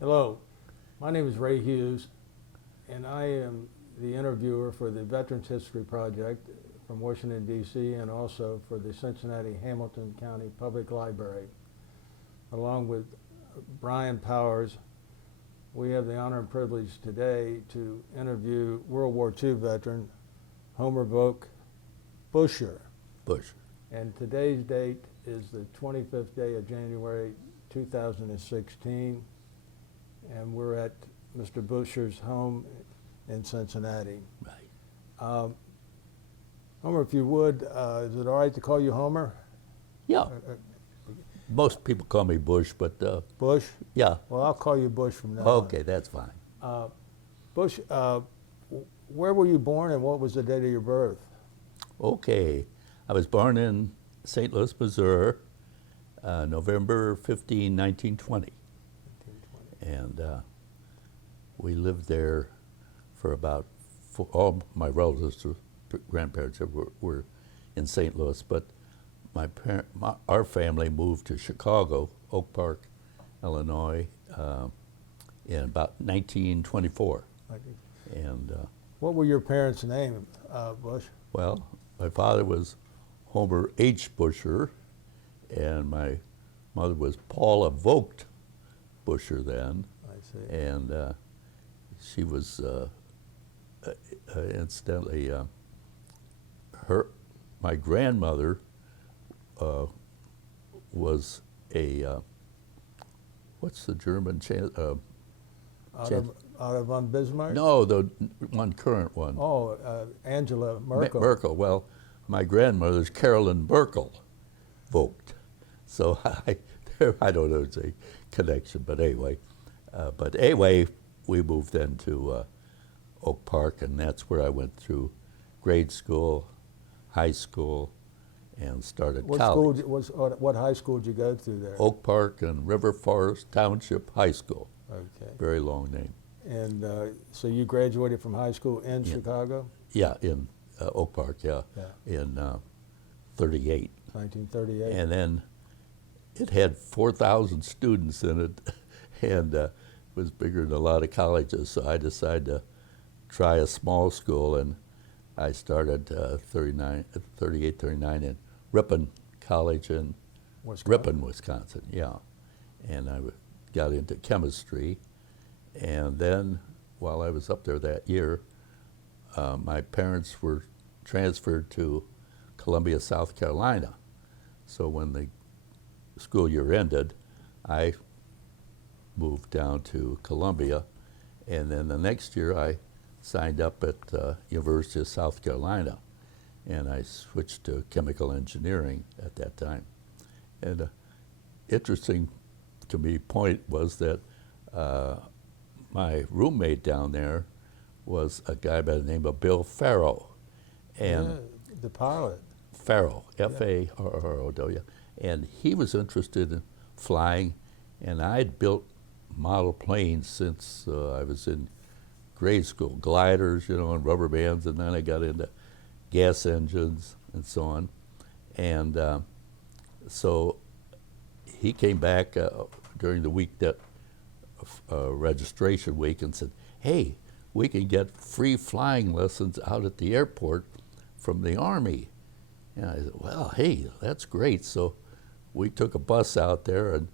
Hello, my name is Ray Hughes, and I am the interviewer for the Veterans History Project from Washington, D.C., and also for the Cincinnati Hamilton County Public Library. Along with Brian Powers, we have the honor and privilege today to interview World War II veteran Homer Vogt Buescher. And today's date is the 25th day of January 2016. And we're at Mr. Buescher's home in Cincinnati. Right. Homer, if you would, is it all right to call you Homer? Yeah. Most people call me Bush, but Bush? yeah. Well, I'll call you Bush from now Okay, that's fine. on. Bush, where were you born and what was the date of your birth? Okay, I was born in St. Louis, Missouri, November 15, 1920. And we lived there for about, all my relatives, grandparents were in St. Louis, but our family moved to Chicago, Oak Park, Illinois, in about 1924. And What were your parents' names, Bush? well, my father was Homer H. Buescher, and my mother was Paula Vogt Buescher then. I see. And she was, incidentally, my grandmother was a, what's the German Otto von Bismarck? No, the one current one. Oh, Angela Merkel. Merkel. Well, my grandmother's Carolyn Merkel Vogt. So I don't know if it's a connection, but anyway. We moved then to Oak Park, and that's where I went through grade school, high school, and started college. What high school did you go through there? Oak Park and River Forest Township High School. Okay. Very long name. And so you graduated from high school in Chicago? Yeah, in Oak Park, yeah. In 38. 1938. And then it had 4,000 students in it, and was bigger than a lot of colleges, so I decided to try a small school, and I started 38, 39 in Ripon College in Ripon, Wisconsin, yeah. And I got into chemistry, and then while I was up there that year, my parents were transferred to Columbia, South Carolina. So when the school year ended, I moved down to Columbia, and then the next year I signed up at University of South Carolina, and I switched to chemical engineering at that time. And interesting to me point was that my roommate down there was a guy by the name of Bill Pharaoh, and the pilot. Pharaoh, F-A-R-R-O-W, and he was interested in flying, and I'd built model planes since I was in grade school, gliders, and rubber bands, and then I got into gas engines and so on. And so he came back during the week that registration week and said, hey, we can get free flying lessons out at the airport from the Army. And I said, well, hey, that's great. So we took a bus out there and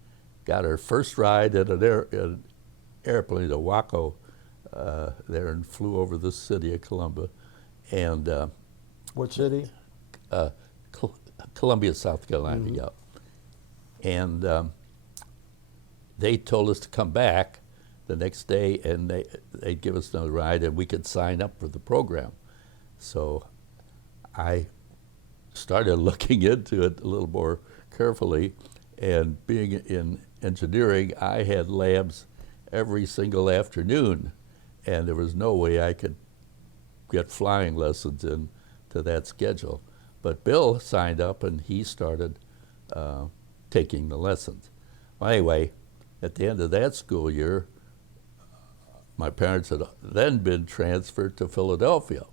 got our first ride in an airplane to Waco there, and flew over the city of Columbia. And what city? Columbia, South Carolina, yeah. And they told us to come back the next day, and they'd give us another ride, and we could sign up for the program. So I started looking into it a little more carefully, and being in engineering, I had labs every single afternoon, and there was no way I could get flying lessons into that schedule. But Bill signed up, and he started taking the lessons. Well, anyway, at the end of that school year, my parents had then been transferred to Philadelphia.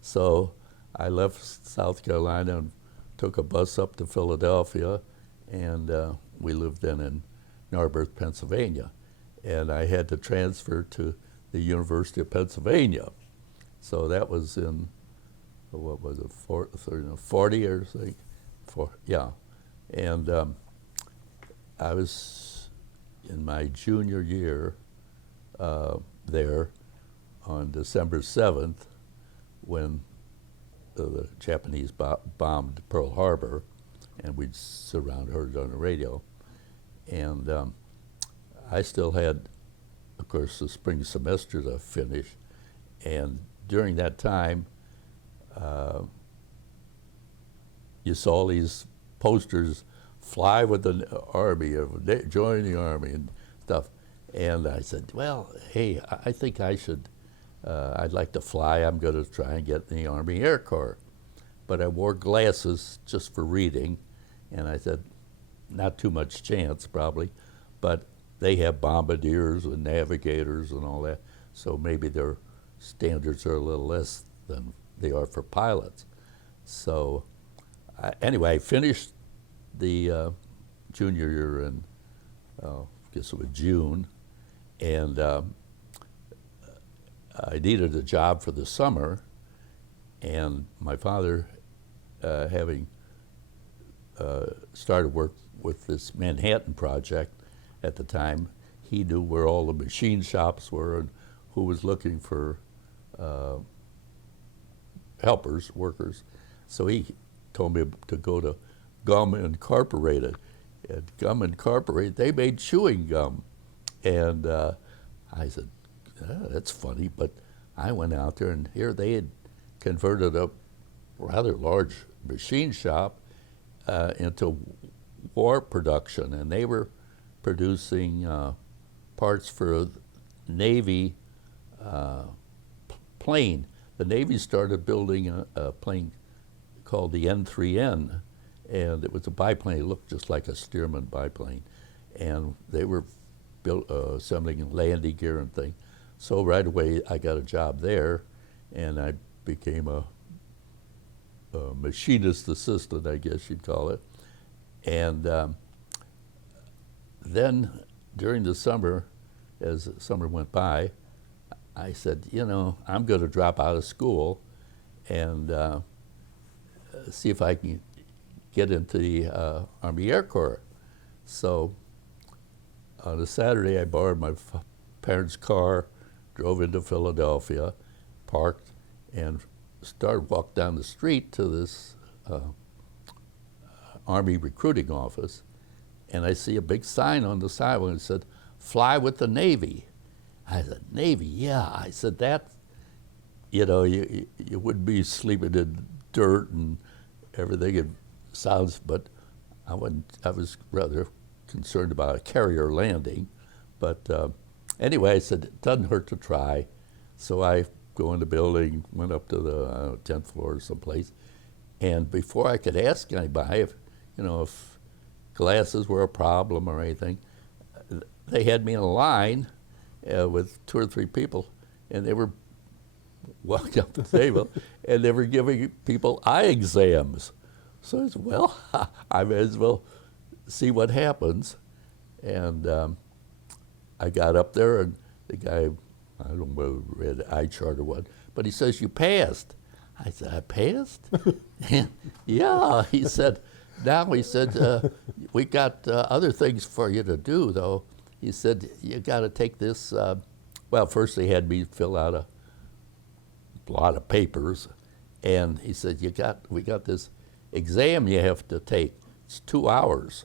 So I left South Carolina and took a bus up to Philadelphia, and we lived then in Narberth, Pennsylvania. and I had to transfer to the University of Pennsylvania. So that was in, what was it, 40 or something? Yeah. And I was in my junior year there on December 7th when the Japanese bombed Pearl Harbor, and we'd sit around, heard it on the radio. And I still had, of course, the spring semester to finish. And during that time, you saw these posters, fly with the Army, or join the Army and stuff. And I said, well, hey, I think I should, I'd like to fly. I'm going to try and get in the Army Air Corps. But I wore glasses just for reading. And I said, not too much chance, probably. But they have bombardiers and navigators and all that. So maybe their standards are a little less than they are for pilots. So anyway, I finished the junior year in, I guess it was June, and I needed a job for the summer, and my father, having started work with this Manhattan project at the time, he knew where all the machine shops were and who was looking for helpers, workers. So he told me to go to Guam Incorporated. And Guam Incorporated, they made chewing gum. And I said, that's funny, but I went out there, and here they had converted a rather large machine shop into war production, and they were producing parts for a Navy plane. The Navy started building a plane called the N3N, and it was a biplane. It looked just like a Stearman biplane, and they were assembling landing gear and things. So right away, I got a job there, and I became a machinist assistant, I guess you'd call it. And then during the summer, as the summer went by, I said, you know, I'm going to drop out of school and see if I can get into the Army Air Corps. So on a Saturday, I borrowed my parents' car, drove into Philadelphia, parked, and started walking down the street to this Army recruiting office. And I see a big sign on the sidewalk that said, "Fly with the Navy." I said, "Navy, yeah." I said, that, you know, you wouldn't be sleeping in dirt and everything. It sounds, but I was rather concerned about a carrier landing. But anyway, I said, it doesn't hurt to try. So I go in the building, went up to the 10th floor or someplace. And before I could ask anybody if glasses were a problem or anything, they had me in a line with 2 or 3 people, and they were walking up the table, and they were giving people eye exams. So I said, well, I may as well see what happens. And I got up there, and the guy, I don't know whether he read eye chart or what, but he says, "You passed." I said, "I passed?" Yeah, he said, "Now," he said, "we got other things for you to do, though." He said, "You got to take this." Well, first they had me fill out a lot of papers, and he said, "We got this exam you have to take. It's 2 hours."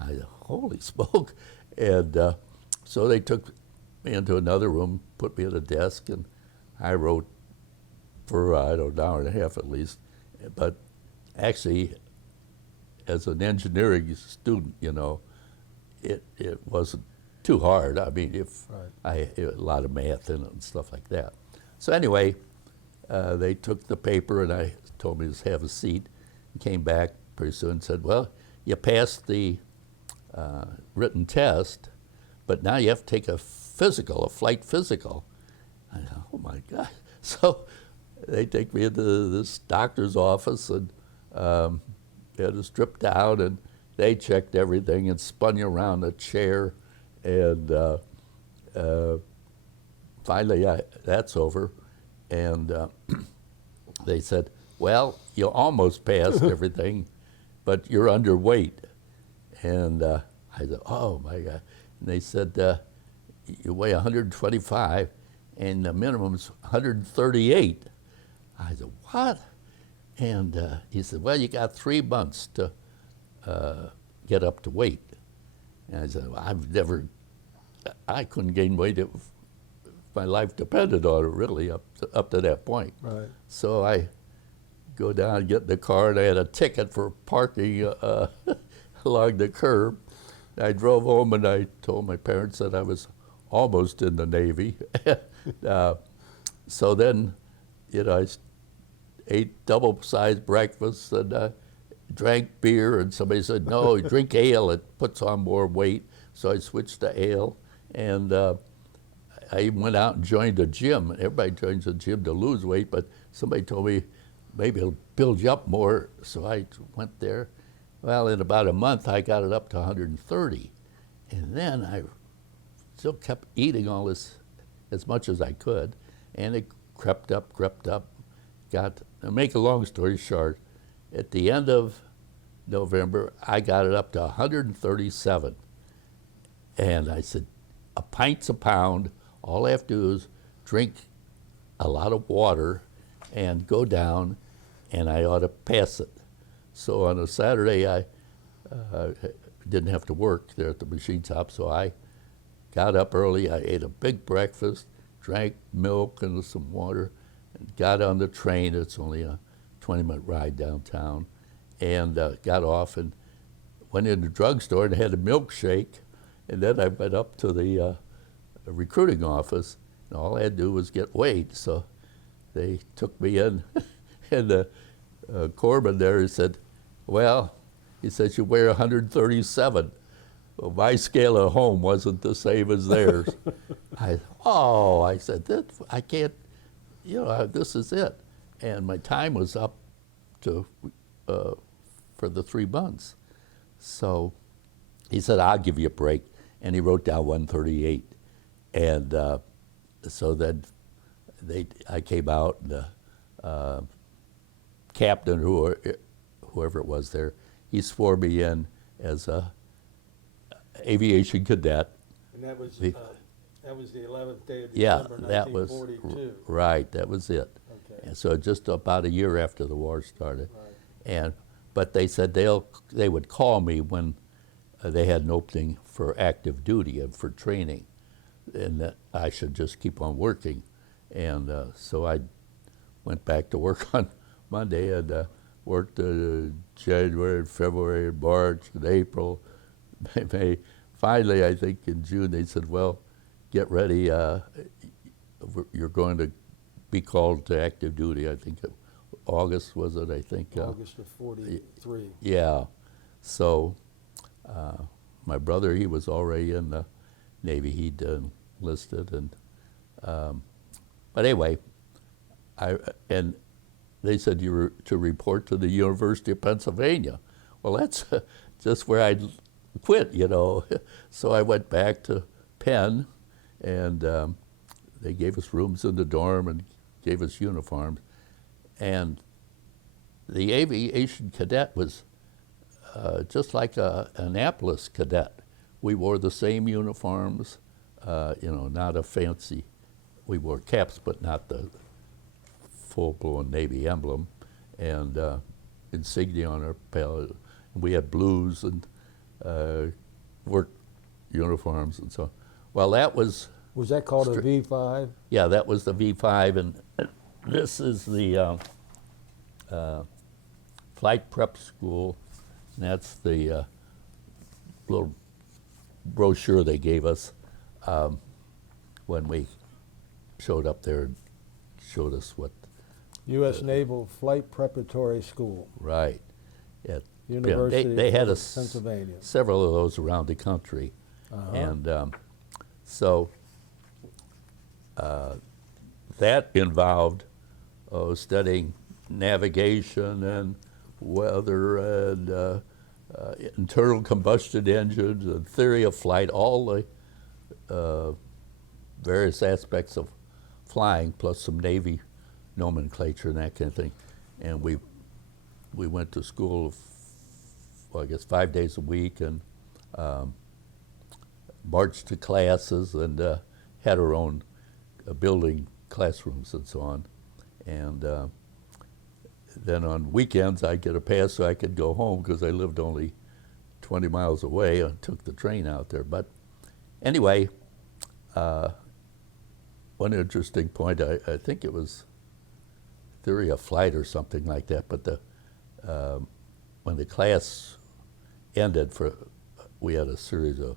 I said, "Holy smoke!" And so they took me into another room, put me at a desk, and I wrote for an hour and a half at least. But actually, as an engineering student, you know, it wasn't too hard. I mean, a lot of math in it and stuff like that. So anyway, they took the paper, and I told me to have a seat, and came back pretty soon and said, "Well, you passed the written test, but now you have to take a physical, a flight physical." I thought, oh my God. So they take me into this doctor's office, and they had to strip down, and they checked everything and spun you around a chair, and finally, that's over, and they said, well, you almost passed everything, but you're underweight. And I said, oh my God. And they said, you weigh 125 and the minimum's 138. I said, what? And he said, well, you got 3 months to get up to weight. And I said, well, I couldn't gain weight if my life depended on it, really, up to that point. Right. So I go down and get in the car, and I had a ticket for parking along the curb. I drove home, and I told my parents that I was almost in the Navy. So then, I ate double-sized breakfast and drank beer, and somebody said, no, drink ale, it puts on more weight. So I switched to ale, and I even went out and joined a gym. Everybody joins a gym to lose weight, but somebody told me maybe it'll build you up more, so I went there. Well, in about a month, I got it up to 130. And then I still kept eating all this as much as I could, and it crept up. To make a long story short, at the end of November, I got it up to 137. And I said, a pint's a pound. All I have to do is drink a lot of water and go down, and I ought to pass it. So on a Saturday, I didn't have to work there at the machine shop, so I got up early. I ate a big breakfast, drank milk and some water, and got on the train. It's only a 20-minute ride downtown, and got off and went in the drugstore and had a milkshake. And then I went up to the recruiting office, and all I had to do was get weighed. So they took me in, and the corpsman there, he said, well, he said, you weigh 137. Well, my scale at home wasn't the same as theirs. I said, I can't, this is it. And my time was up to for the 3 months. So he said, I'll give you a break. And he wrote down 138. And so then I came out, and the captain, whoever it was there, he swore me in as a aviation cadet. And that was the 11th day of Yeah, December, that was 1942. right. That was it. Okay. And so just about a year after the war started, Right. But they said they would call me when they had an opening for active duty and for training, and that I should just keep on working. And so I went back to work on Monday and worked January, February, March, and April, May. Finally, I think in June they said, well, get ready, you're going to be called to active duty. I think August was it, I think. August of 43. Yeah. So my brother, he was already in the Navy. He'd enlisted. And, but anyway, and they said you were to report to the University of Pennsylvania. Well, that's just where I'd quit, So I went back to Penn, and they gave us rooms in the dorm and gave us uniforms. And the aviation cadet was just like an Annapolis cadet. We wore the same uniforms, not a fancy. We wore caps, but not the full-blown Navy emblem, and insignia on our pallet. We had blues and work uniforms and so on. Well, that was... Was that called a V5? Yeah, that was the V5, and this is the flight prep school, and that's the little brochure they gave us when we showed up there and showed us what... U.S. Naval Flight Preparatory School. Right. At University they had of Pennsylvania. Several of those around the country. And so that involved studying navigation and weather and internal combustion engines and theory of flight, all the various aspects of flying, plus some Navy nomenclature and that kind of thing. And we went to school, well, I guess 5 days a week, and marched to classes, and had our own building classrooms and so on. And then on weekends I'd get a pass so I could go home, because I lived only 20 miles away and took the train out there. But anyway, one interesting point, I think it was theory of flight or something like that, but when the class ended, we had a series of,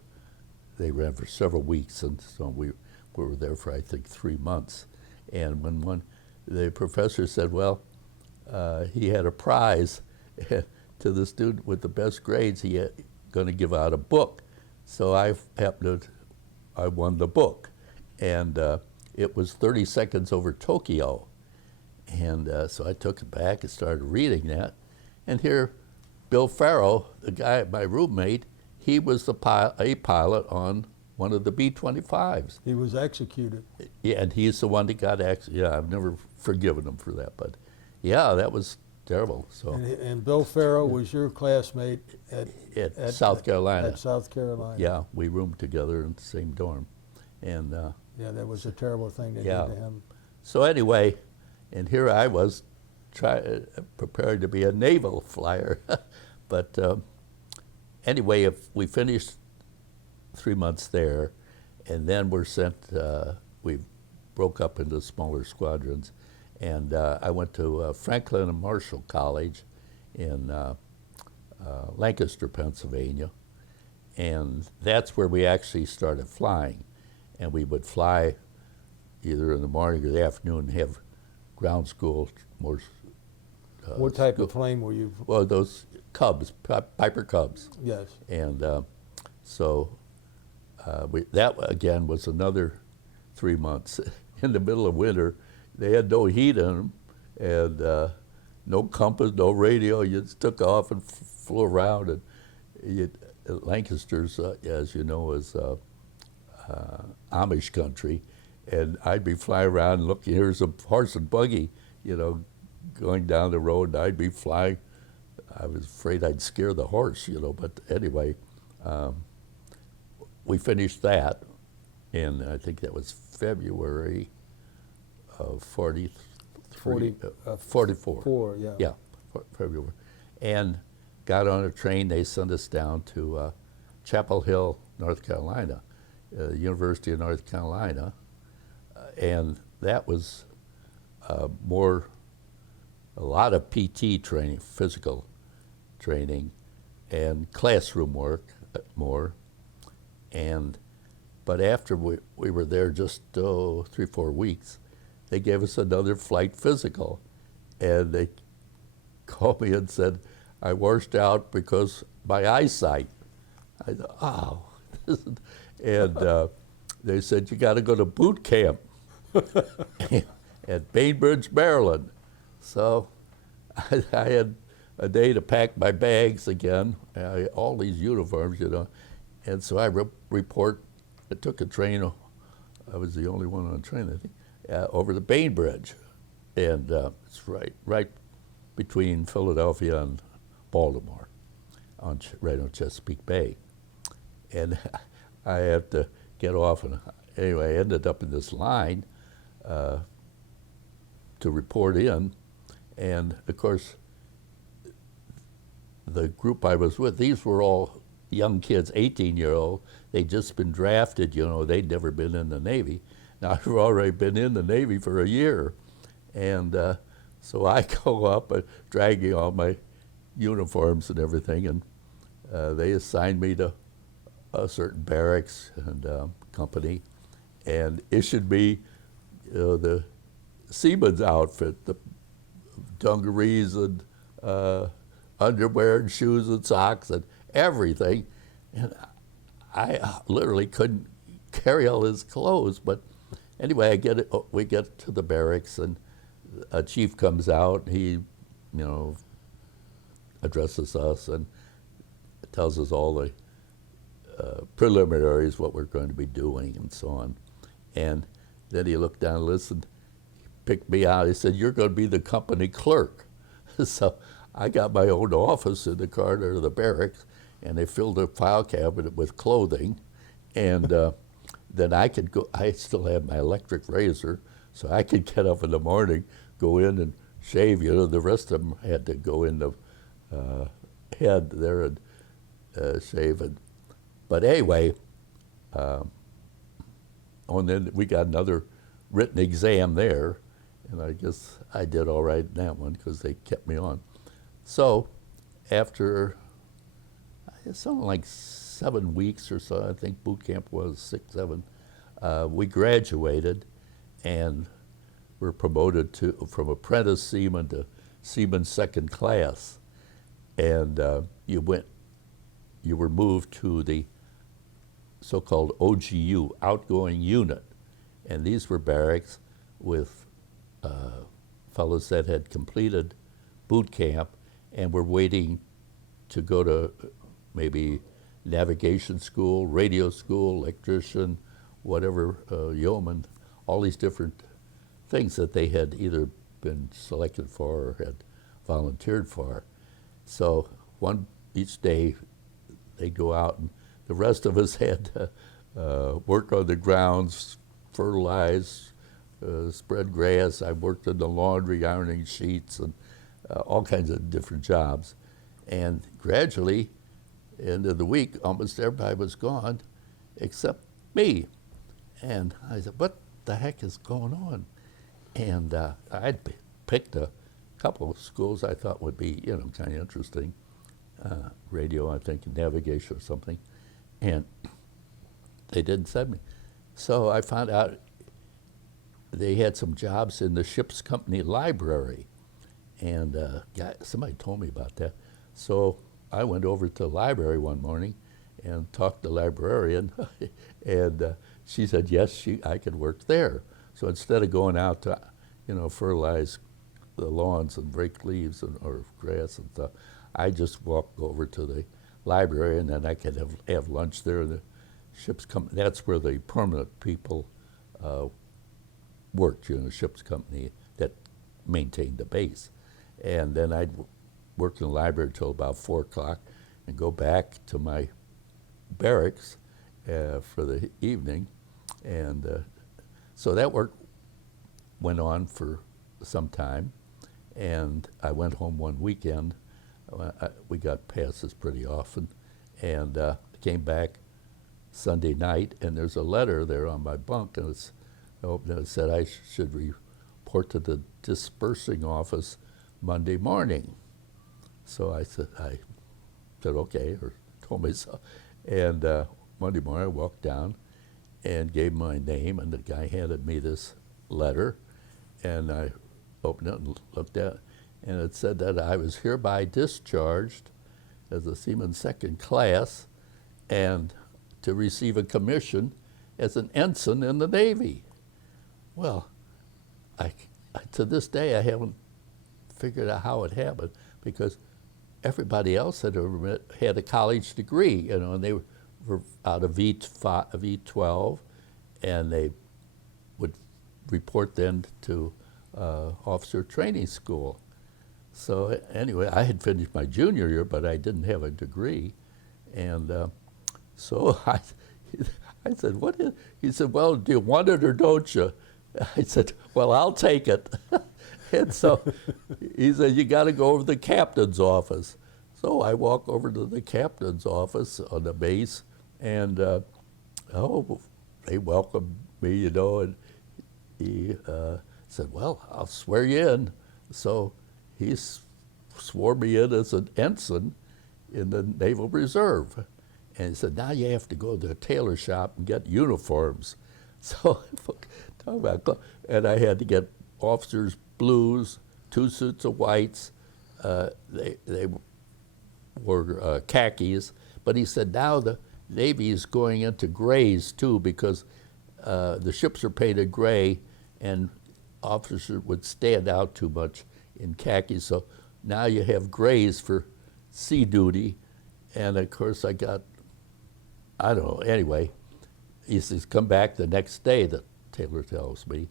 they ran for several weeks, and so we were there for, I think, 3 months. And when the professor said, well, he had a prize to the student with the best grades, he had going to give out a book. So I won the book. And it was 30 Seconds Over Tokyo. And so I took it back and started reading that. And here, Bill Pharaoh, the guy, my roommate, he was a pilot on one of the B-25s. He was executed. Yeah, and he's the one that got executed. Yeah, I've never forgiven him for that, but yeah, that was terrible. So. And Bill Pharaoh was your classmate at South Carolina. At South Carolina. Yeah, we roomed together in the same dorm, and yeah, that was a terrible thing to do to him. So anyway, and here I was, prepared to be a naval flyer, but anyway, if we finished 3 months there, and then we're sent. We broke up into smaller squadrons. And I went to Franklin and Marshall College in Lancaster, Pennsylvania. And that's where we actually started flying. And we would fly either in the morning or the afternoon and have ground school. More. What type of plane were you? Well, those Cubs, Piper Cubs. Yes. And so that, again, was another 3 months. In the middle of winter, they had no heat in them, and no compass, no radio. You just took off and flew around. And Lancaster's, as you know, is Amish country, and I'd be flying around and looking. Here's a horse and buggy, going down the road, and I'd be flying. I was afraid I'd scare the horse, But anyway, we finished that, and I think that was February of 44. Yeah. Yeah, February. And got on a train. They sent us down to Chapel Hill, North Carolina, University of North Carolina. And that was a lot of PT training, physical training, and classroom work more. But after we were there just 3-4 weeks, they gave us another flight physical, and they called me and said, I washed out because my eyesight. I thought, oh. And they said, you got to go to boot camp at Bainbridge, Maryland. So I had a day to pack my bags again, all these uniforms, And so I I took a train. I was the only one on the train, I think. Over the Bainbridge, and it's right between Philadelphia and Baltimore, right on Chesapeake Bay. And I had to get off, and anyway, I ended up in this line to report in, and of course, the group I was with, these were all young kids, 18-year-old. They'd just been drafted, they'd never been in the Navy. Now, I've already been in the Navy for a year, and so I go up dragging all my uniforms and everything, and they assigned me to a certain barracks and company, and issued me the seaman's outfit, the dungarees and underwear and shoes and socks and everything, and I literally couldn't carry all his clothes, but anyway, we get to the barracks, and a chief comes out. He, addresses us and tells us all the preliminaries, what we're going to be doing, and so on. And then he looked down and listened, picked me out. He said, "You're going to be the company clerk." So I got my own office in the corner of the barracks, and they filled a file cabinet with clothing. And then I could go, I still had my electric razor, so I could get up in the morning, go in and shave. You know, the rest of them had to go in the head there and shave. But anyway, and then we got another written exam there, and I guess I did all right in that one because they kept me on. So after something like 7 weeks or so, I think boot camp was 6, 7, we graduated and were promoted from apprentice seaman to seaman second class. And you were moved to the so-called OGU, outgoing unit. And these were barracks with fellows that had completed boot camp and were waiting to go to maybe navigation school, radio school, electrician, whatever, yeoman, all these different things that they had either been selected for or had volunteered for. So each day they'd go out, and the rest of us had to work on the grounds, fertilize, spread grass. I worked in the laundry, ironing sheets, and all kinds of different jobs. And gradually, end of the week, almost everybody was gone except me. And I said, what the heck is going on? And I'd picked a couple of schools I thought would be, kind of interesting. Radio, I think, navigation or something. And they didn't send me. So I found out they had some jobs in the ship's company library. And somebody told me about that. So I went over to the library one morning and talked to the librarian, and she said, yes, I could work there. So instead of going out to, fertilize the lawns and rake leaves or grass and stuff, I just walked over to the library, and then I could have lunch there. The ship's company, that's where the permanent people worked, the ship's company that maintained the base. And then I'd work in the library until about 4 o'clock and go back to my barracks for the evening. And so that work went on for some time. And I went home one weekend. We got passes pretty often. And came back Sunday night, and there's a letter there on my bunk, and it said I should report to the dispersing office Monday morning. So I said okay, or told me so. And Monday morning I walked down and gave my name, and the guy handed me this letter, and I opened it and looked at it, and it said that I was hereby discharged as a seaman second class and to receive a commission as an ensign in the Navy. Well, to this day I haven't figured out how it happened, because everybody else had a college degree, and they were out of V12, and they would report then to officer training school. So anyway, I had finished my junior year, but I didn't have a degree, and so I said, "What is?" He said, "Well, do you want it or don't you?" I said, "Well, I'll take it." And so he said, "You got to go over to the captain's office." So I walk over to the captain's office on the base, and they welcomed me, and he said, "Well, I'll swear you in." So he swore me in as an ensign in the Naval Reserve. And he said, "Now you have to go to the tailor shop and get uniforms." So and I had to get officers' blues, 2 suits of whites. They were khakis. But he said, now the Navy is going into grays too, because the ships are painted gray, and officers would stand out too much in khakis. So now you have grays for sea duty. And of course I don't know, anyway, he says, come back the next day to Taylor tells me.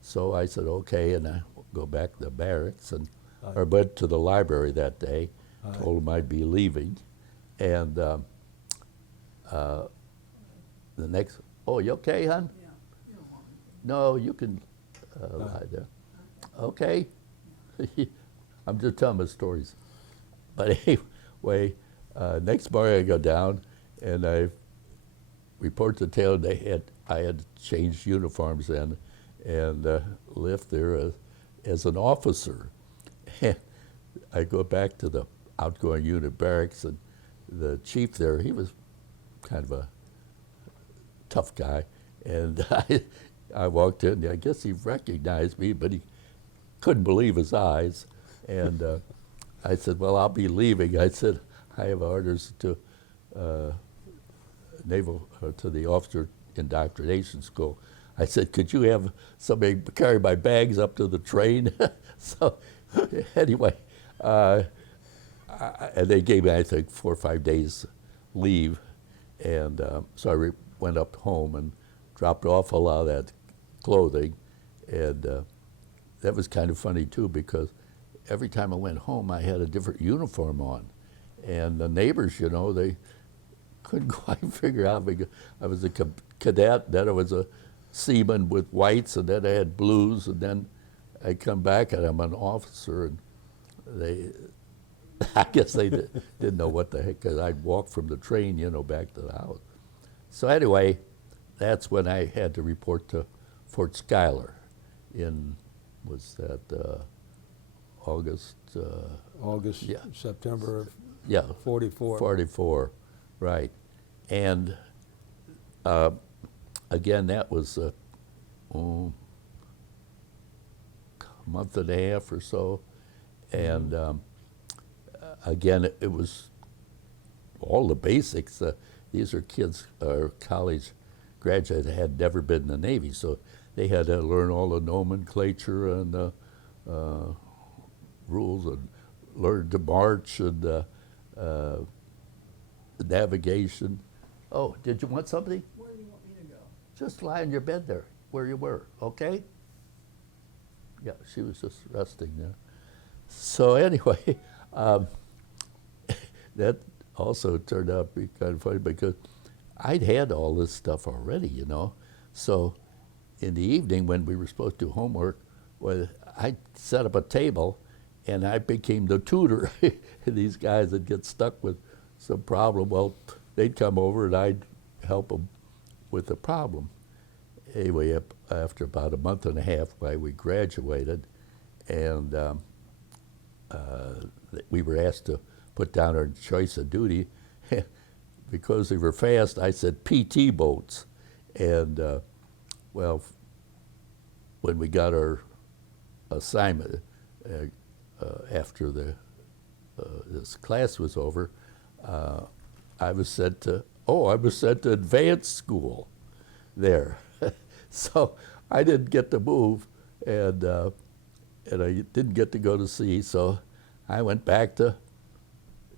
So I said, okay, and I go back to the barracks and or went to the library that day, told him I'd be leaving, and the next, oh, you okay, hon? Yeah, you don't want me to. No, you can lie there. Okay. I'm just telling my stories. But anyway, next morning I go down and I report to Taylor I had changed uniforms then and left there as an officer. And I go back to the outgoing unit barracks, and the chief there, he was kind of a tough guy, and I walked in, I guess he recognized me, but he couldn't believe his eyes, and I said, well, I'll be leaving. I said, I have orders to to the officer indoctrination school. I said, could you have somebody carry my bags up to the train? So anyway, and they gave me, I think, 4 or 5 days leave, and so I went up home and dropped off a lot of that clothing, and that was kind of funny too, because every time I went home I had a different uniform on, and the neighbors, you know, they couldn't quite figure out, because I was a cadet, then I was a seaman with whites, and then I had blues, and then I come back and I'm an officer, and they, I guess they didn't know what the heck, because I'd walk from the train, you know, back to the house. So anyway, that's when I had to report to Fort Schuyler in, was that August? August, yeah. September of Yeah, 44. 44, right. And again, that was a month and a half or so. And again, it was all the basics. These are kids, college graduates that had never been in the Navy, so they had to learn all the nomenclature and rules, and learn to march and navigation. Oh, did you want something? Where do you want me to go? Just lie in your bed there, where you were, okay? Yeah, she was just resting there. So anyway, that also turned out to be kind of funny, because I'd had all this stuff already, you know. So in the evening when we were supposed to do homework, well, I set up a table and I became the tutor. And these guys would get stuck with some problem, well, they'd come over and I'd help them with the problem. Anyway, after about a month and a half, we graduated, and we were asked to put down our choice of duty. Because they were fast, I said PT boats. And well, when we got our assignment after this class was over, I was sent to advanced school there. So I didn't get to move, and I didn't get to go to sea, so I went back to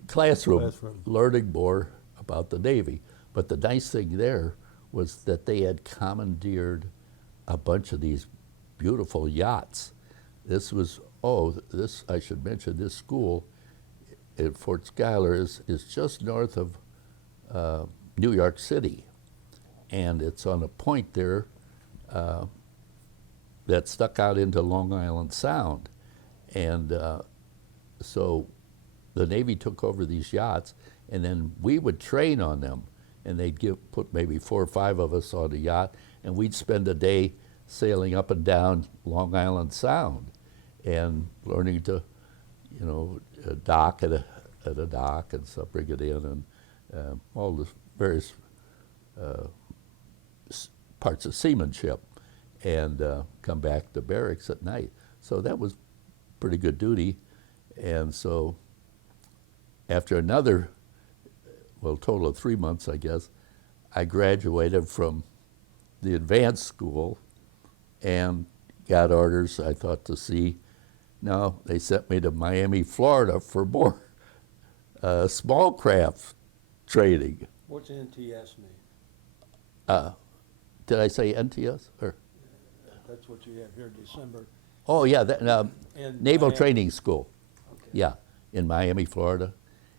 classroom, learning more about the Navy. But the nice thing there was that they had commandeered a bunch of these beautiful yachts. This was, this, I should mention, this school at Fort Schuyler is just north of New York City. And it's on a point there that stuck out into Long Island Sound. And so the Navy took over these yachts, and then we would train on them. And they'd put maybe 4 or 5 of us on a yacht, and we'd spend a day sailing up and down Long Island Sound and learning to, you know, dock at a dock and stuff, bring it in, and all the various parts of seamanship, and come back to barracks at night. So that was pretty good duty. And so after another, well, total of 3 months, I guess, I graduated from the advanced school and got orders, I thought, to sea. No, they sent me to Miami, Florida for more small craft training. What's NTS mean? Did I say NTS? Or That's what you have here, December. Oh, yeah, In Naval Miami. Training School. Okay. Yeah, in Miami, Florida.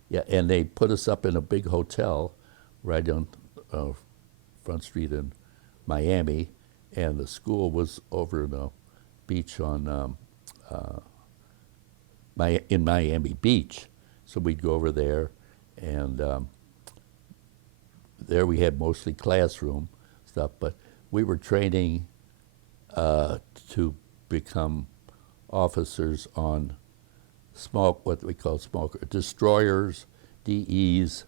Yeah, and they put us up in a big hotel right on Front Street in Miami, and the school was over in the beach on in Miami Beach. So we'd go over there, and there we had mostly classroom stuff, but we were training to become officers on what we call small destroyers, DEs,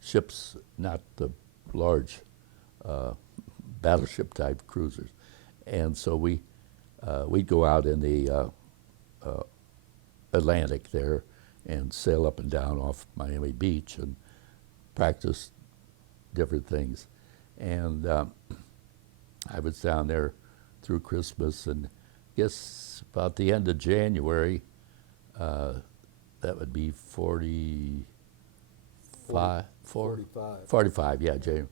ships, not the large battleship type cruisers. And so we'd go out in the Atlantic there and sail up and down off Miami Beach and practice different things. And I was down there through Christmas, and I guess about the end of January, that would be 45, 45. yeah, January.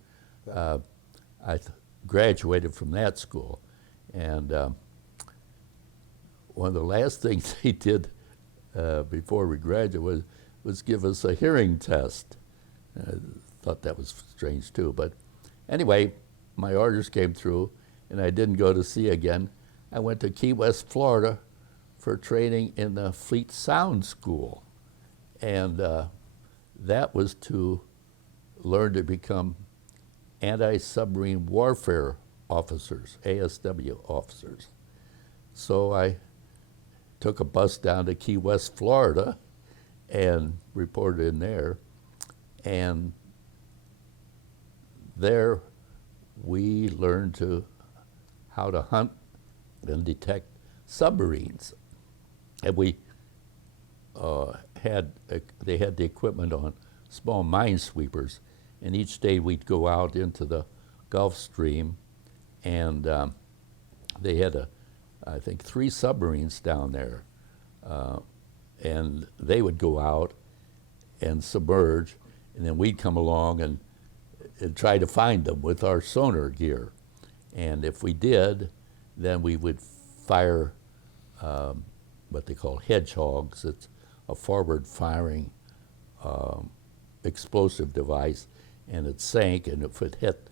I graduated from that school, and one of the last things they did before we graduated was give us a hearing test. Thought that was strange too, but anyway, my orders came through, and I didn't go to sea again. I went to Key West, Florida, for training in the Fleet Sound School, and that was to learn to become anti-submarine warfare officers, ASW officers. So I took a bus down to Key West, Florida, and reported in there, and there we learned how to hunt and detect submarines. And we they had the equipment on small minesweepers, and each day we'd go out into the Gulf Stream, and they had I think 3 submarines down there, and they would go out and submerge, and then we'd come along and try to find them with our sonar gear. And if we did, then we would fire what they call hedgehogs. It's a forward-firing explosive device, and it sank, and if it hit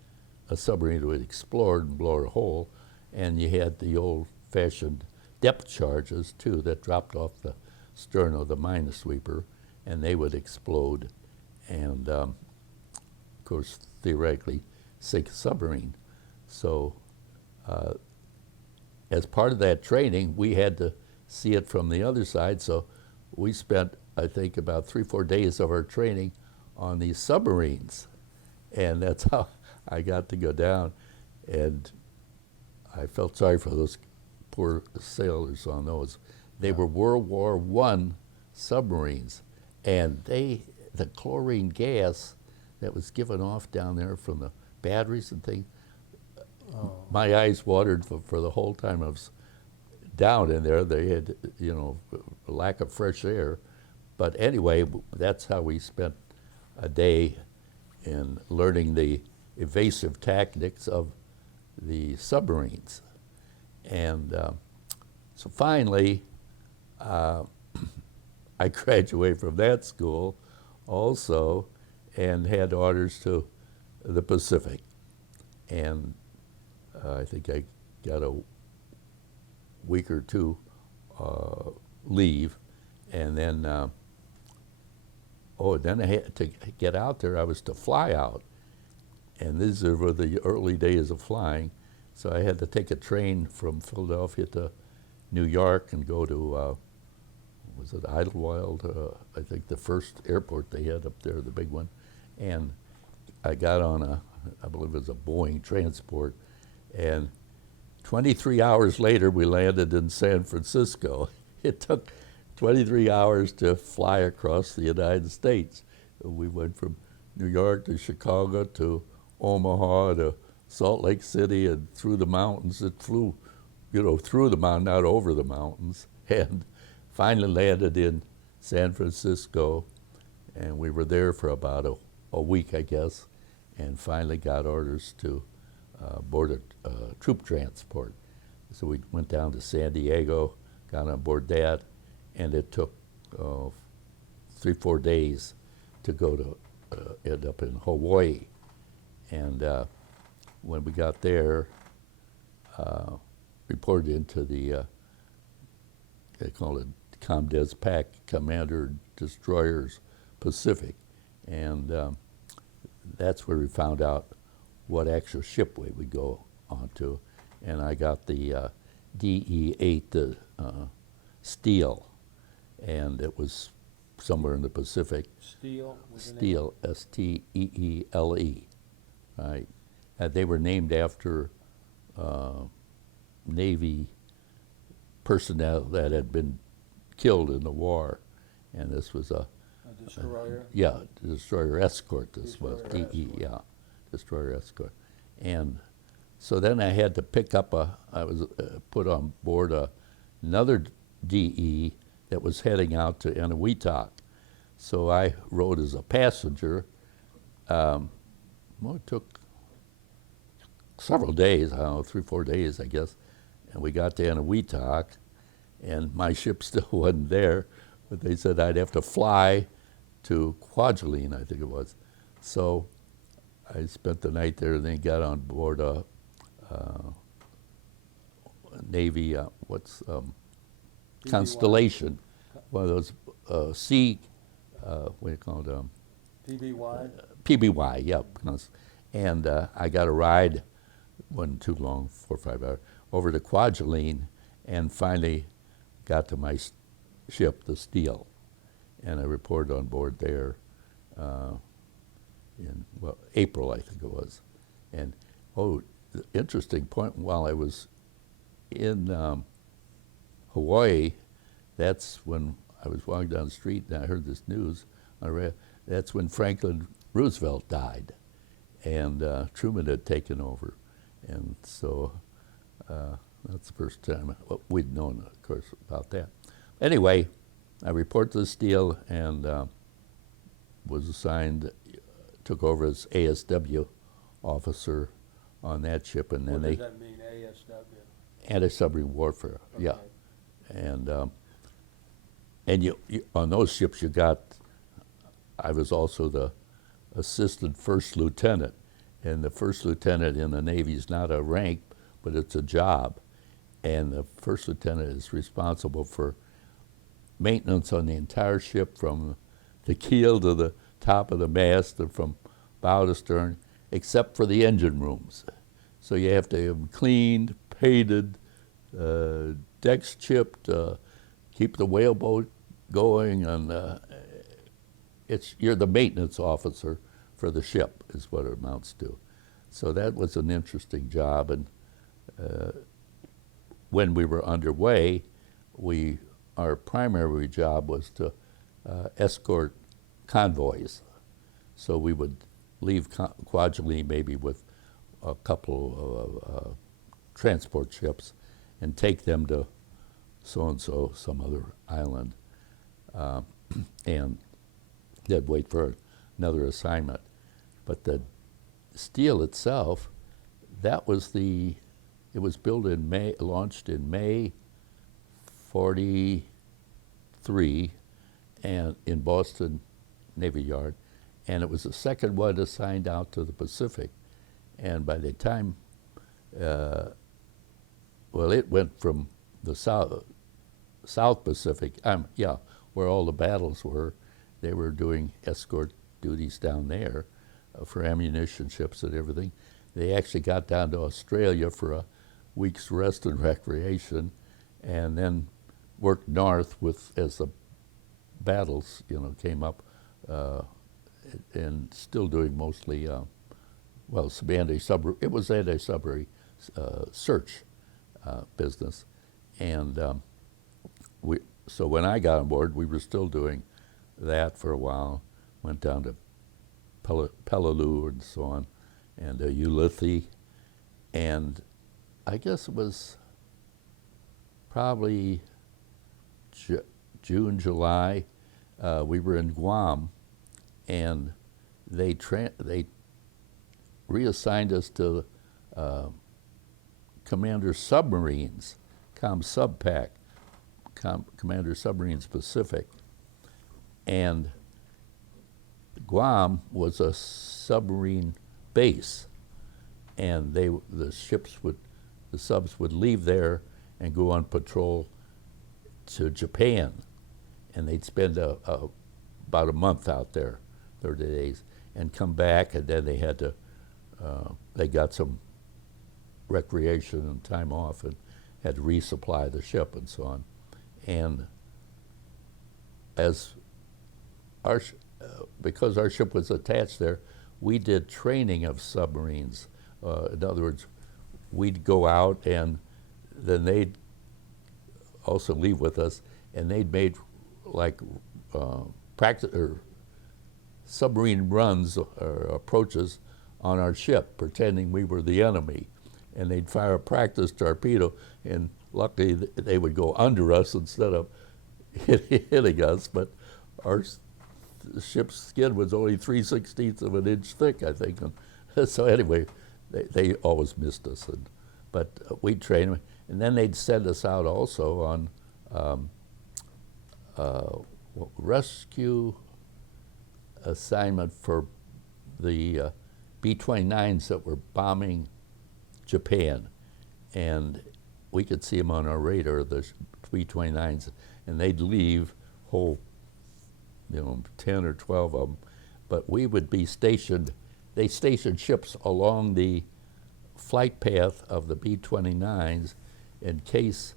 a submarine, it would explode and blow a hole. And you had the old-fashioned depth charges, too, that dropped off the stern of the minesweeper, and they would explode and, of course, theoretically sink a submarine. So as part of that training, we had to see it from the other side, so we spent, I think, about 3-4 days of our training on these submarines, and that's how I got to go down. And I felt sorry for those poor sailors on those. They were World War I submarines, and the chlorine gas that was given off down there from the batteries and things, my eyes watered for the whole time I was down in there. They had, a lack of fresh air. But anyway, that's how we spent a day in learning the evasive tactics of the submarines. And so finally, I graduated from that school also and had orders to the Pacific. And I think I got a week or 2 leave, and then then I had to get out there. I was to fly out, and these were the early days of flying, so I had to take a train from Philadelphia to New York and go to was it Idlewild? I think the first airport they had up there, the big one, and I got on I believe it was a Boeing transport, and 23 hours later we landed in San Francisco. It took 23 hours to fly across the United States. We went from New York to Chicago to Omaha to Salt Lake City and through the mountains. It flew, through the mountain, not over the mountains, and finally landed in San Francisco, and we were there for about a week, I guess, and finally got orders to board a troop transport. So we went down to San Diego, got on board that, and it took 3-4 days to go to end up in Hawaii. And when we got there, reported into the, they call it ComDes PAC, Commander Destroyers Pacific. And that's where we found out what actual ship we would go onto. And I got the DE-8, the Steel, and it was somewhere in the Pacific. Steel? was the name? Steele, S-T-E-E-L-E, right? They were named after Navy personnel that had been killed in the war, and this was a Destroyer? destroyer escort. This was Destroyer DE, escort. yeah, destroyer escort, and so then I had to pick up I was put on board another DE that was heading out to Eniwetok. So I rode as a passenger. Well, it took several days, I don't know, 3-4 days, I guess. And we got to Eniwetok, and my ship still wasn't there, but they said I'd have to fly to Kwajalein, I think it was. So I spent the night there and then got on board a Navy, Constellation, one of those sea, what do you call it? PBY? PBY, yeah. And I got a ride, wasn't too long, 4 or 5 hours, over to Kwajalein, and finally got to my ship, the Steel. And I reported on board there in, well, April, I think it was. And, the interesting point, while I was in Hawaii, that's when I was walking down the street and I heard this news. I read, that's when Franklin Roosevelt died, and Truman had taken over. And so that's the first time we'd known, of course, about that. Anyway, I reported to the Steel and was assigned, took over as ASW officer on that ship, and then What they does that mean, ASW? anti-submarine warfare, yeah. Okay. And you on those ships you got, I was also the assistant first lieutenant, and the first lieutenant in the Navy is not a rank, but it's a job. And the first lieutenant is responsible for maintenance on the entire ship, from the keel to the top of the mast and from bow to stern, except for the engine rooms. So you have to have them cleaned, painted, decks chipped, keep the whaleboat going, and you're the maintenance officer for the ship is what it amounts to. So that was an interesting job, and when we were underway, our primary job was to escort convoys. So we would leave Kwajalein maybe with a couple of transport ships and take them to so-and-so, some other island, and they'd wait for another assignment. But the Steel itself, it was built in May, launched in May 43 and in Boston Navy Yard, and it was the second one assigned out to the Pacific. And by the time, it went from the South Pacific, where all the battles were. They were doing escort duties down there for ammunition ships and everything. They actually got down to Australia for a week's rest and recreation, and then worked north as the battles, came up, and still doing mostly, some anti-submarine. It was anti-submarine search business, and so when I got on board, we were still doing that for a while. Went down to Peleliu and so on, and Ulithi, and I guess it was probably June, July. We were in Guam, and they reassigned us to Commander Submarines, ComSubPac, Commander Submarines Pacific. And Guam was a submarine base, and the subs would leave there and go on patrol to Japan, and they'd spend about a month out there, 30 days, and come back, and then they had to, they got some recreation and time off and had to resupply the ship and so on. And as because our ship was attached there, we did training of submarines. In other words, we'd go out and then they'd also leave with us, and they'd made like practice or submarine runs or approaches on our ship, pretending we were the enemy, and they'd fire a practice torpedo, and luckily they would go under us instead of hitting us, but our ship's skin was only 3/16 of an inch thick, I think. And so anyway, they always missed us, but we'd train them, and then they'd send us out also on rescue assignment for the B-29s that were bombing Japan, and we could see them on our radar, the B-29s, and they'd leave whole, 10 or 12 of them, but we would be stationed. They stationed ships along the flight path of the B-29s in case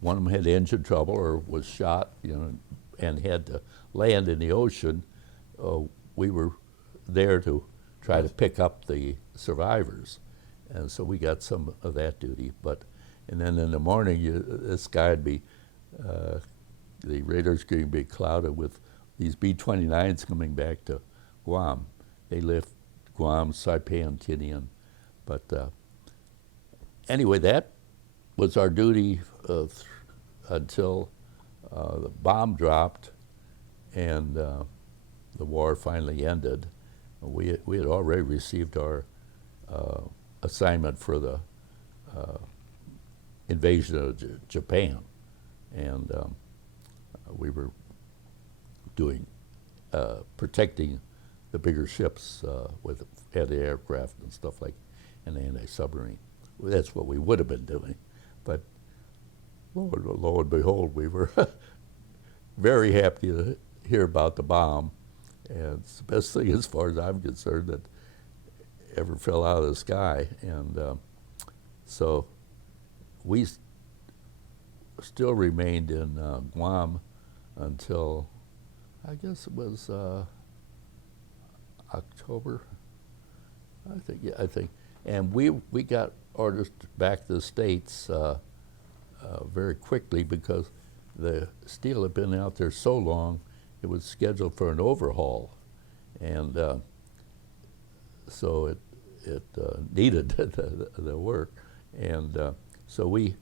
one of them had engine trouble or was shot, and had to land in the ocean. We were there to try to pick up the survivors, and so we got some of that duty. And then in the morning, the sky would be, the radar screen would be clouded with these B-29s coming back to Guam. They left Guam, Saipan, Tinian. But anyway, that was our duty until the bomb dropped and the war finally ended. We had already received our assignment for the invasion of Japan, and we were doing protecting the bigger ships with anti-aircraft and stuff like, and anti-submarine. That's what we would have been doing, but lo and behold, we were very happy to hear about the bomb, and it's the best thing as far as I'm concerned that ever fell out of the sky. And so we still remained in Guam until, I guess it was October, I think. And we got orders back to the States very quickly because the Steel had been out there so long, it was scheduled for an overhaul. And so it needed the work. And so we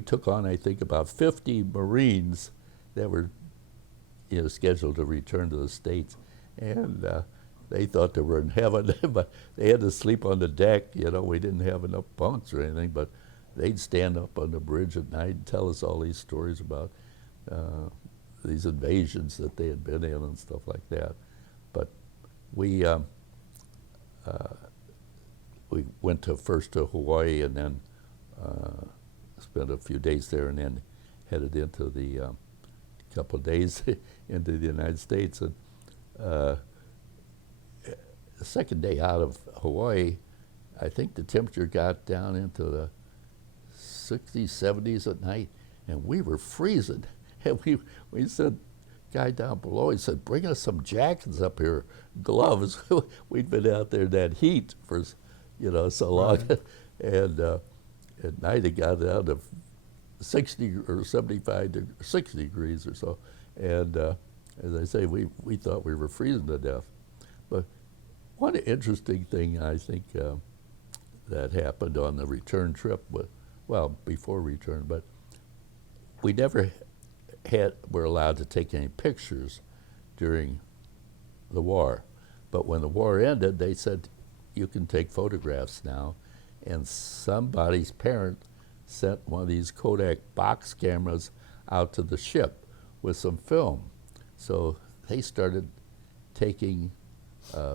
took on, I think, about 50 Marines that were scheduled to return to the States. And they thought they were in heaven, but they had to sleep on the deck. We didn't have enough bunks or anything, but they'd stand up on the bridge at night and tell us all these stories about these invasions that they had been in and stuff like that. But we went first to Hawaii, and then spent a few days there, and then headed into the couple of days into the United States. And the second day out of Hawaii, I think the temperature got down into the 60s, 70s at night, and we were freezing. And we said, guy down below, he said, bring us some jackets up here, gloves. We'd been out there in that heat for, so long. Right. And at night it got down to 60 or 60 degrees or so. And as I say, we thought we were freezing to death. But one interesting thing I think that happened on the return trip, before return, but we never were allowed to take any pictures during the war. But when the war ended, they said, you can take photographs now. and somebody's parent sent one of these Kodak box cameras out to the ship with some film. So they started taking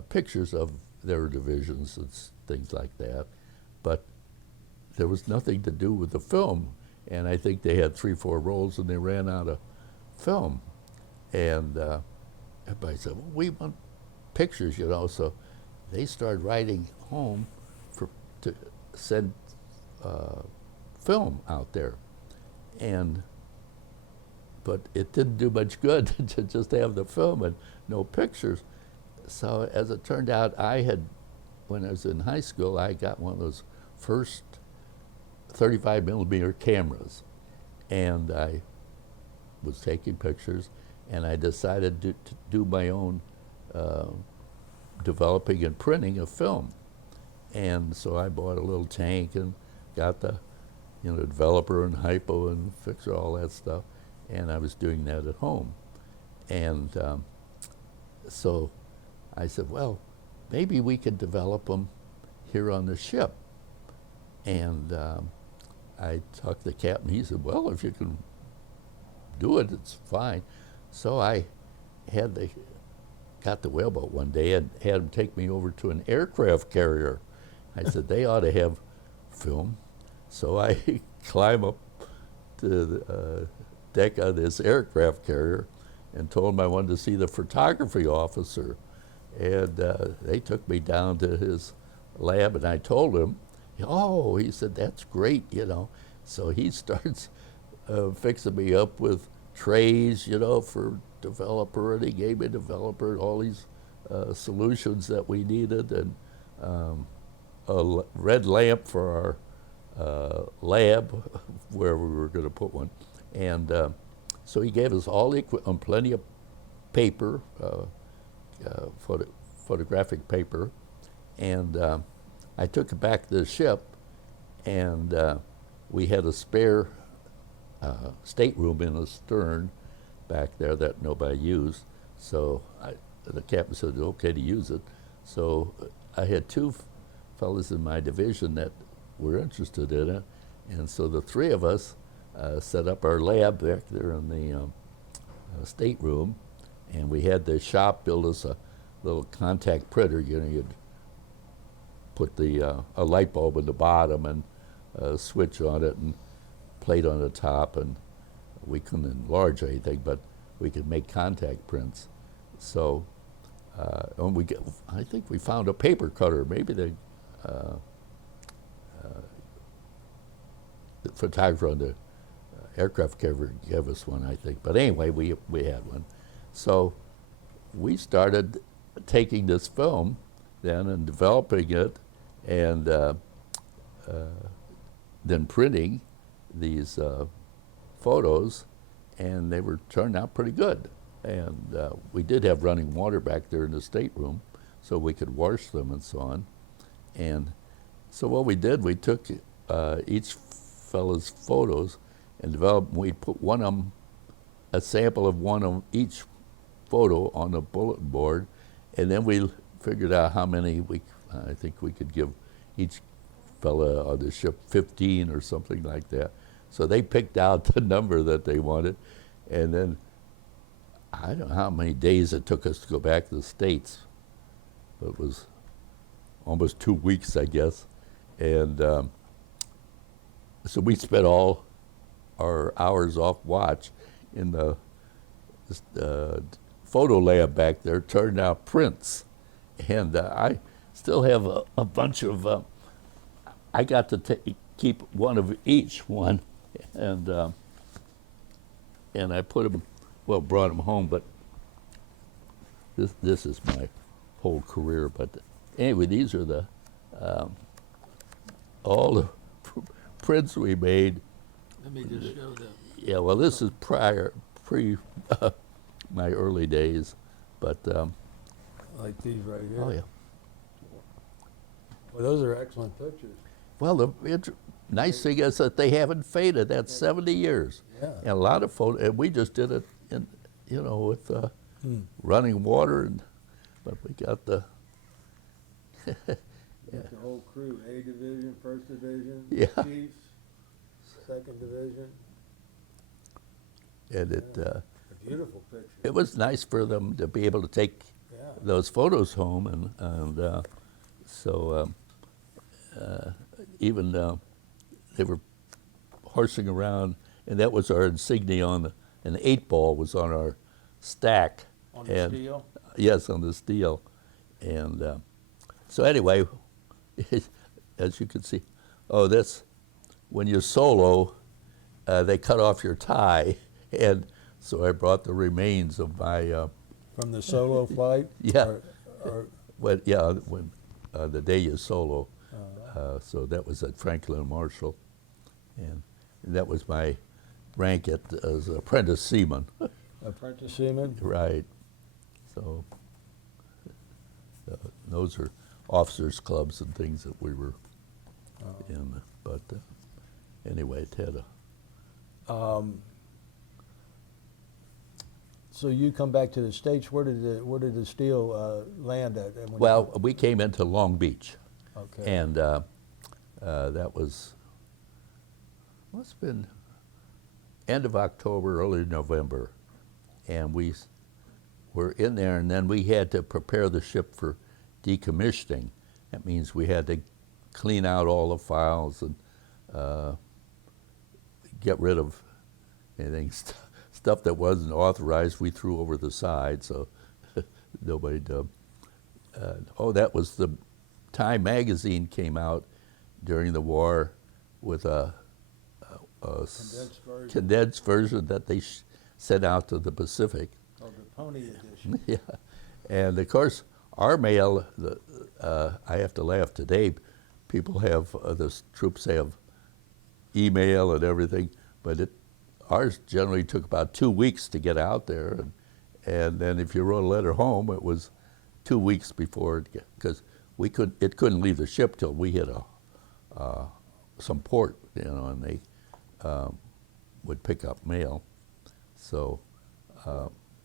pictures of their divisions and things like that, but there was nothing to do with the film, and I think they had 3-4 rolls and they ran out of film. And everybody said, well, we want pictures, you know, so they started writing home to send film out there. But it didn't do much good to just have the film and no pictures. So as it turned out, when I was in high school, I got one of those first 35 millimeter cameras, and I was taking pictures, and I decided to do my own developing and printing of film. And so I bought a little tank and got the developer and hypo and fixer, all that stuff, and I was doing that at home. And so I said, well, maybe we could develop them here on the ship. And I talked to the captain. He said, well, if you can do it, it's fine. So I got the whaleboat one day and had him take me over to an aircraft carrier. I said, they ought to have film. So I climb up to the deck of this aircraft carrier and told him I wanted to see the photography officer. And they took me down to his lab, and I told him, oh, he said, that's great, you know. So he starts fixing me up with trays, you know, for developer, and he gave me developer all these solutions that we needed, and a red lamp for our lab where we were going to put one. And so he gave us all the equipment, plenty of paper, photographic paper, and I took it back to the ship, and we had a spare stateroom in the stern back there that nobody used. So the captain said it's okay to use it. So I had two fellas in my division that were interested in it, and so the three of us set up our lab back there in the stateroom, and we had the shop build us a little contact printer. You know, you'd put a light bulb in the bottom and a switch on it and plate on the top, and we couldn't enlarge anything, but we could make contact prints. So I think we found a paper cutter. Maybe the photographer on the aircraft carrier gave us one, I think. But anyway, we had one. So we started taking this film then and developing it, and then printing these photos, and they were turned out pretty good. And we did have running water back there in the stateroom, so we could wash them and so on. And so what we did, we took each fellow's photos and developed, we'd put one of them, a sample of one of each photo on the bulletin board, and then we figured out how many I think we could give each fella on the ship 15 or something like that. So they picked out the number that they wanted, and then I don't know how many days it took us to go back to the States, but it was almost 2 weeks, I guess. And so we spent all our hours off watch in the photo lab back there, turning out prints. And I still have a bunch of, I got to keep one of each one, and I put them, well, brought them home, but this is my whole career. But anyway, these are the all the prints we made. Let me just show them. Yeah, well, this is pre my early days, but Like these right here. oh yeah. Well, those are excellent pictures. Well, the nice thing is that they haven't faded. That's 70 years. Yeah. And a lot of photos, and we just did it in, with running water, but we got the Got the whole crew, A Division, First Division, Yeah. Chiefs, Second Division. And A beautiful picture. it was nice for them to be able to take Yeah. those photos home, and so even they were horsing around, and that was our insignia on an 8-ball was on our stack. On the and, Steel? Yes, on the Steel. And so anyway, as you can see, oh, that's when you solo, they cut off your tie, and so I brought the remains of my From the solo flight? Yeah. Or, when the day you solo. So that was at Franklin Marshall, and that was my rank as apprentice seaman. apprentice seaman? Right. So those are officers' clubs and things that we were in. But anyway, it had a. So you come back to the States. Where did the Steel land at? And when Well, we came into Long Beach, okay. and that must have been end of October, early November, and we were in there, and then we had to prepare the ship for decommissioning. That means we had to clean out all the files and get rid of anything, stuff that wasn't authorized. We threw over the side, so nobody. That was the Time magazine came out during the war with a condensed version that they sent out to the Pacific. Oh, the Pony edition. Yeah, and of course our mail. I have to laugh today. People have the troops have email and everything, but ours generally took about 2 weeks to get out there, and then if you wrote a letter home, it was 2 weeks before because it couldn't leave the ship till we hit some port, and they would pick up mail. So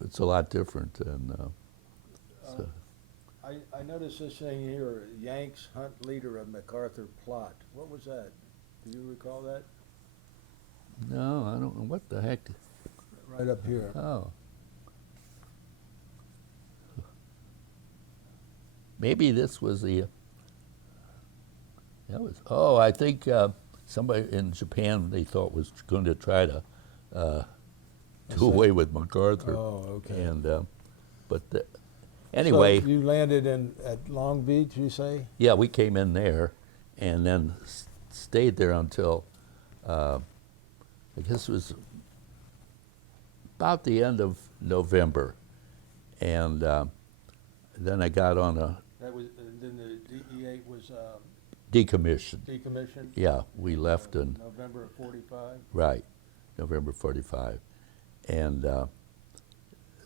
it's a lot different. And so. I noticed this thing here, Yanks hunt leader of MacArthur plot. What was that? Do you recall that? No, I don't know what the heck. Right up here. Oh. Maybe this was the. I think somebody in Japan they thought was going to try to do away with MacArthur. Oh, okay. And anyway. So you landed at Long Beach, you say? Yeah, we came in there, and then stayed there until I guess it was about the end of November, and then I got on a. That was, and then the DE-8 was decommissioned. decommissioned? Yeah, we left in November of 45? right, November 45, and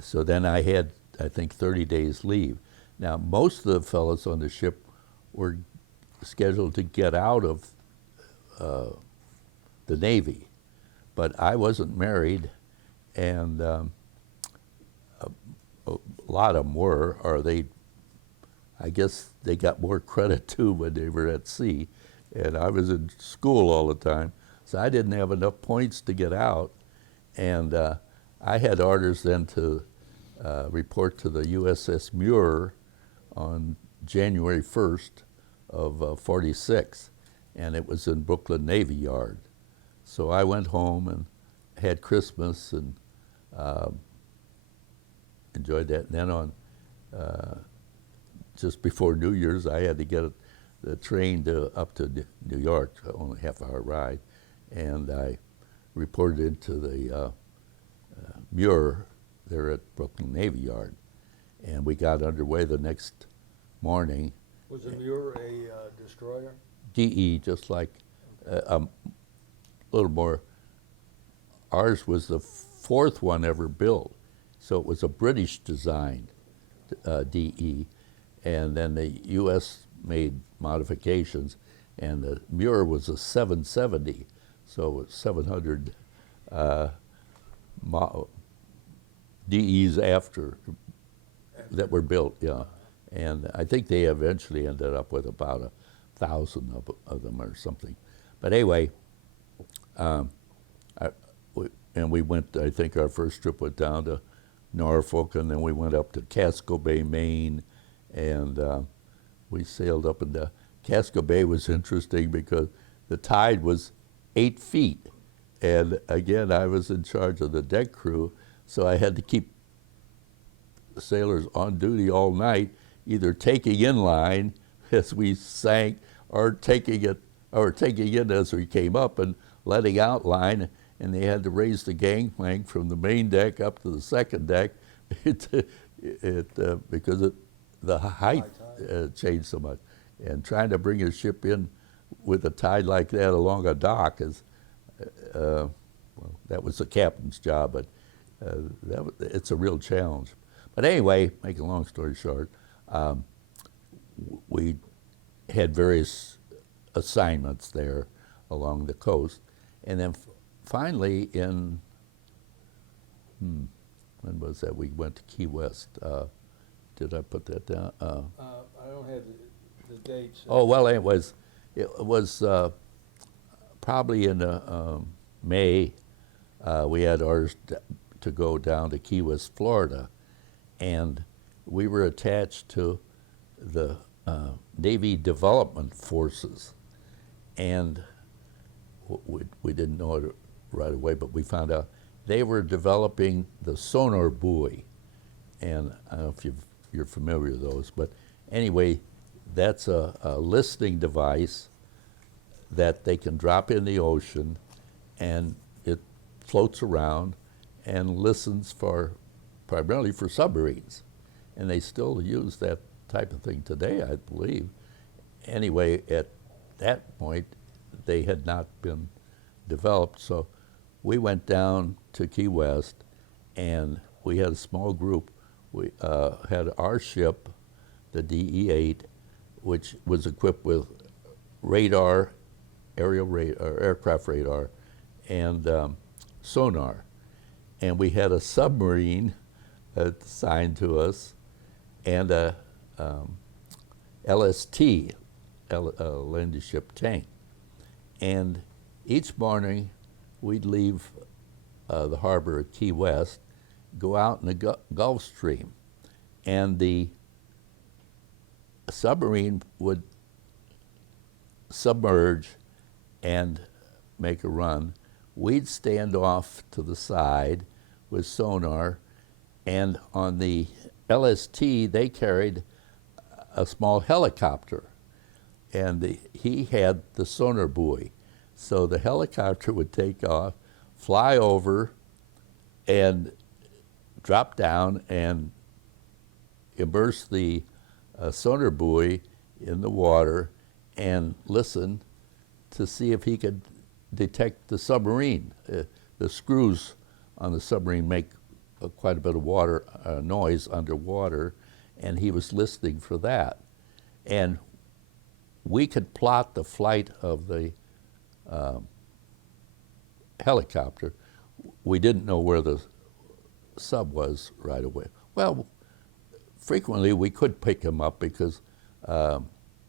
so then I had I think 30 days leave. Now most of the fellows on the ship were scheduled to get out of the Navy, but I wasn't married, and a lot of them were, or I guess they got more credit too when they were at sea, and I was in school all the time, so I didn't have enough points to get out, and I had orders then to report to the USS Muir on January 1st of 46, and it was in Brooklyn Navy Yard. So I went home and had Christmas and enjoyed that. And then on just before New Year's, I had to get the train up to New York, only half-hour ride, and I reported into the Muir there at Brooklyn Navy Yard, and we got underway the next morning. Was the Muir a destroyer? DE, just like a little more. Ours was the fourth one ever built, so it was a British designed DE, and then the U.S. made modifications, and the Muir was a 770, so it was 700 DEs after that were built, yeah. And I think they eventually ended up with about 1,000 of them or something. But anyway, we went, I think our first trip went down to Norfolk, and then we went up to Casco Bay, Maine, and we sailed up, and Casco Bay was interesting because the tide was 8 feet. And again, I was in charge of the deck crew, so I had to keep the sailors on duty all night, either taking in line as we sank, or taking in as we came up and letting out line. And they had to raise the gangplank from the main deck up to the second deck because the height changed so much. And trying to bring a ship in with a tide like that along a dock is, well, that was the captain's job, but it's a real challenge. But anyway, making a long story short, we had various assignments there along the coast, and then finally in, when was that? We went to Key West. Did I put that down? I don't have the dates. Oh, well, it was probably in May. We had ours to go down to Key West, Florida, and we were attached to the Navy Development Forces, and we didn't know it right away, but we found out they were developing the sonar buoy, and I don't know if you're familiar with those, but anyway, that's a listening device that they can drop in the ocean, and it floats around and listens primarily for submarines, and they still use that type of thing today, I believe. Anyway, at that point, they had not been developed, so we went down to Key West, and we had a small group. We had our ship, the DE-8, which was equipped with radar, aerial radar, aircraft radar, and sonar. And we had a submarine assigned to us, and a LST, landing ship tank. And each morning, we'd leave the harbor at Key West, go out in the Gulf Stream, and the submarine would submerge and make a run. We'd stand off to the side with sonar, and on the LST, they carried a small helicopter, and he had the sonar buoy. So the helicopter would take off, fly over, and drop down and immerse the sonar buoy in the water and listen to see if he could detect the submarine. The screws on the submarine make quite a bit of water noise underwater, and he was listening for that. And we could plot the flight of the helicopter. We didn't know where the sub was right away. Well, frequently we could pick him up because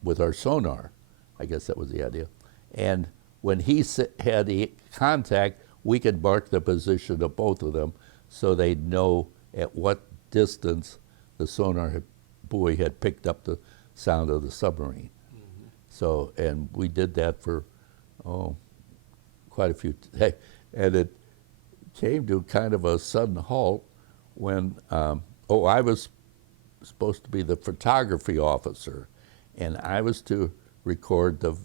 with our sonar, I guess that was the idea. And when he had the contact, we could mark the position of both of them so they'd know at what distance the sonar buoy had picked up the sound of the submarine. Mm-hmm. So, and we did that for, quite a few days. And it came to kind of a sudden halt when, I was supposed to be the photography officer, and I was to record the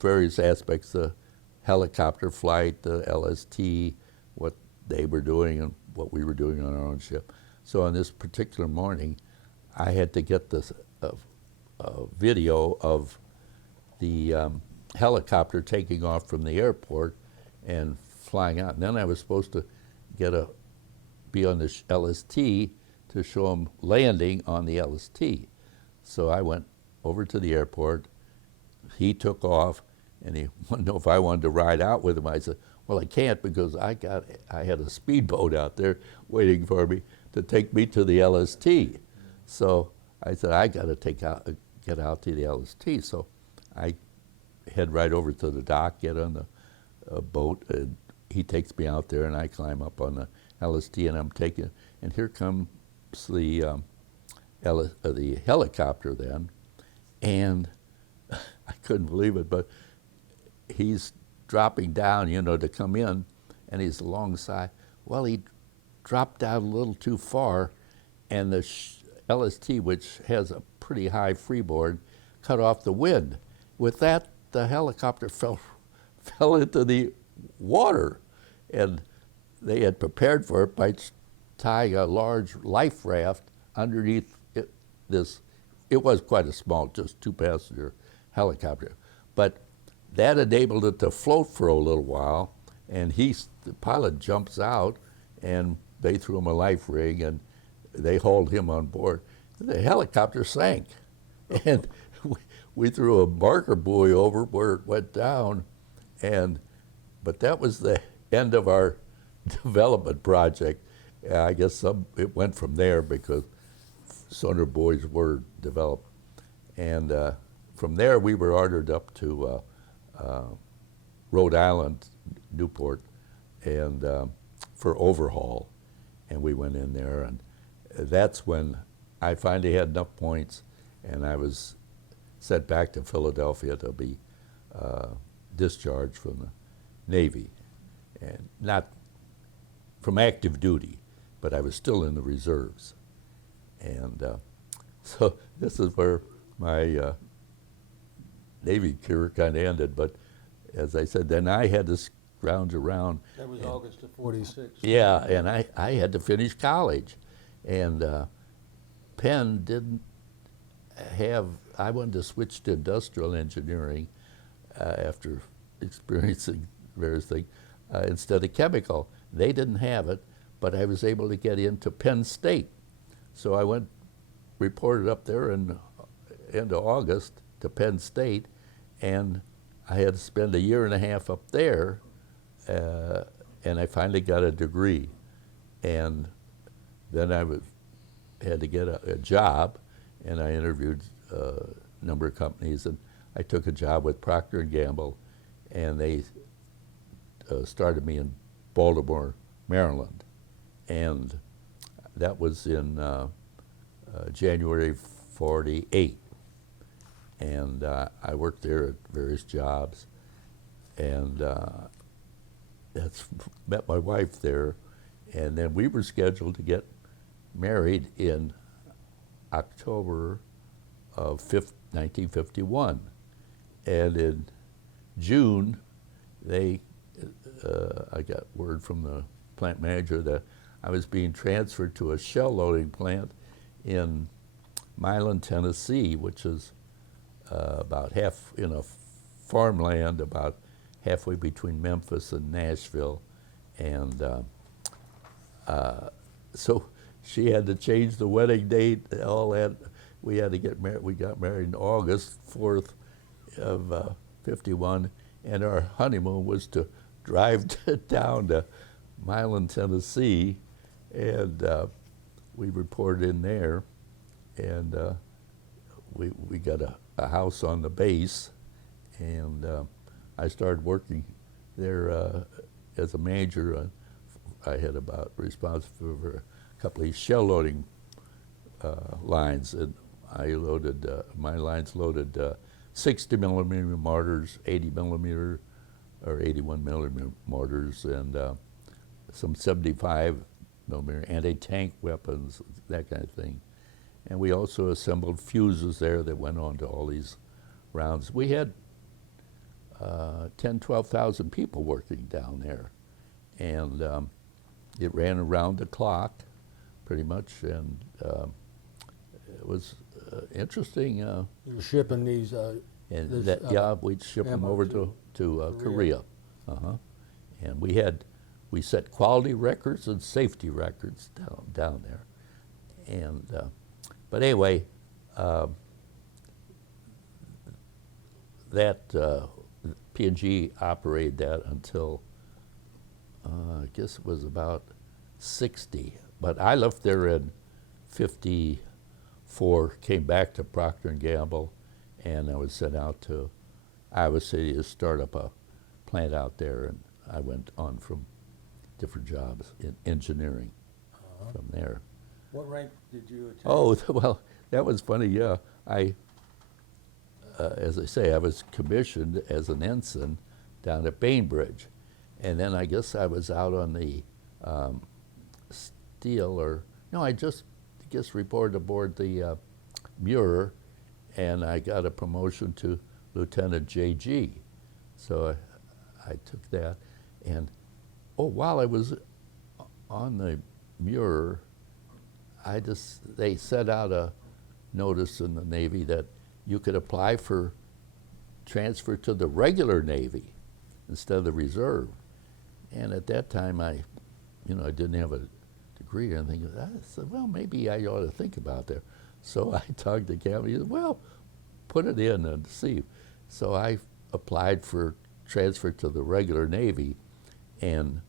various aspects, the helicopter flight, the LST, what they were doing and what we were doing on our own ship. So on this particular morning, I had to get this video of the helicopter taking off from the airport and flying out. And then I was supposed to be on the LST to show them landing on the LST. So I went over to the airport. He took off, and he wanted to know if I wanted to ride out with him. I said, well, I can't because I had a speedboat out there waiting for me to take me to the LST. So I said, I got to get out to the LST. So I head right over to the dock, get on the boat, and he takes me out there, and I climb up on the LST, and I'm taking, and here comes the helicopter then, and I couldn't believe it, but he's dropping down, you know, to come in, and he's alongside. Well, he dropped down a little too far, and the LST, which has a pretty high freeboard, cut off the wind. With that, the helicopter fell into the water, and they had prepared for it by tying a large life raft underneath it. It was quite a small, just 2-passenger helicopter, but that enabled it to float for a little while, and the pilot jumps out, and they threw him a life ring, and they hauled him on board. The helicopter sank, and we threw a marker buoy over where it went down, but that was the end of our development project. I guess it went from there because Sonobuoys were developed, and from there we were ordered up to Rhode Island, Newport, and for overhaul, and we went in there, and that's when I finally had enough points, and I was sent back to Philadelphia to be discharged from the Navy, and not from active duty, but I was still in the reserves. And so this is where my Navy career kind of ended, but as I said, then I had to scrounge around. That was August of '46. Yeah, and I had to finish college, and Penn didn't have, I wanted to switch to industrial engineering after experiencing various things instead of chemical. They didn't have it, but I was able to get into Penn State. So I reported up there in end of August to Penn State, and I had to spend a year and a half up there, and I finally got a degree. And then I had to get a job, and I interviewed a number of companies, and I took a job with Procter & Gamble, and they started me in Baltimore, Maryland. And that was in January '48. And I worked there at various jobs, and met my wife there, and then we were scheduled to get married in October of 1951. And in June, I got word from the plant manager that I was being transferred to a shell loading plant in Milan, Tennessee, which is about half in a farmland about halfway between Memphis and Nashville. And so she had to change the wedding date, all that. We had to get married. We got married in August 4th of '51, and our honeymoon was to drive down to Milan, Tennessee, and we reported in there, and we got a house on the base, and I started working there as a manager. I had responsible for a couple of shell loading lines, and I loaded, my lines loaded 60 millimeter mortars, 80 millimeter or 81 millimeter mortars, and some 75 millimeter anti-tank weapons, that kind of thing. And we also assembled fuses there that went on to all these rounds. We had 10, 12,000 people working down there, and it ran around the clock pretty much, and it was interesting. You were shipping these. We'd ship them over to Korea. And we set quality records and safety records down there. And but anyway, that P&G operated that until I guess it was about '60. But I left there in '54, came back to Procter & Gamble, and I was sent out to Iowa City to start up a plant out there, and I went on from different jobs in engineering from there. What rank did you attain? Oh, well, that was funny, yeah. As I say, I was commissioned as an ensign down at Bainbridge. And then I guess I was out on the Steel, or, no, I just reported aboard the Muir, and I got a promotion to Lieutenant JG. So I took that. And, while I was on the Muir, they set out a notice in the Navy that you could apply for transfer to the regular Navy instead of the reserve. And at that time, I didn't have a degree or anything. I said, well, maybe I ought to think about that. So I talked to Captain. He said, well, put it in and see. So I applied for transfer to the regular Navy, and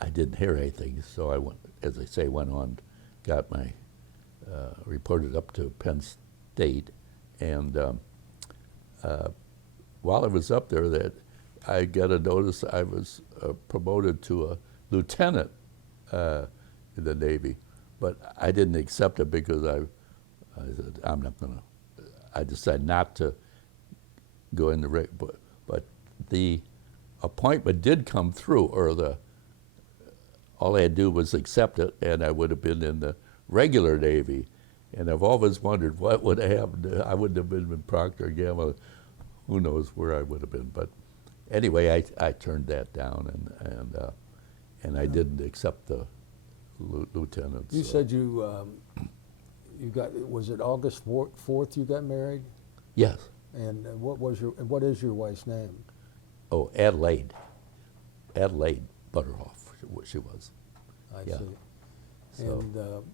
I didn't hear anything. So I went, as I say, went on, got my, reported up to Penn State, and while I was up there, that I got a notice I was promoted to a lieutenant in the Navy, but I didn't accept it because I said, I'm not gonna, I decided not to go in the, but the appointment did come through, or all I had to do was accept it, and I would have been in the regular Navy. And I've always wondered what would have happened. I wouldn't have been in Procter & Gamble. Who knows where I would have been. But anyway, I turned that down, and I didn't accept the lieutenant. You said you got, was it August 4th you got married? Yes. And what is your wife's name? Oh, Adelaide. Adelaide Butterhoff, she was. I Yeah. see. So And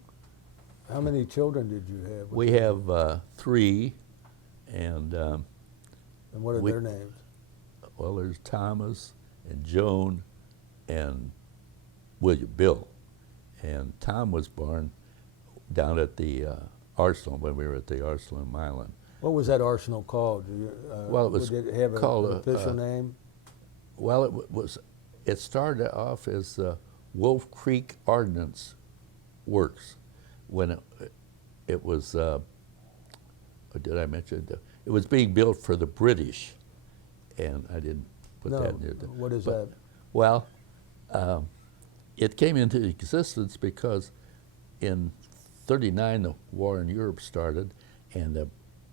how many children did you have? we have 3, and And what are we- their names? well, there's Thomas and Joan and Bill. And Tom was born down at the Arsenal, when we were at the Arsenal in Milan. What was that arsenal called? Well, it was did it have called an official name? Well, it started off as Wolf Creek Ordnance Works. When it was, or did I mention it? It was being built for the British, and I didn't put No, that near. what is that? Well, it came into existence because in '39 the war in Europe started, and the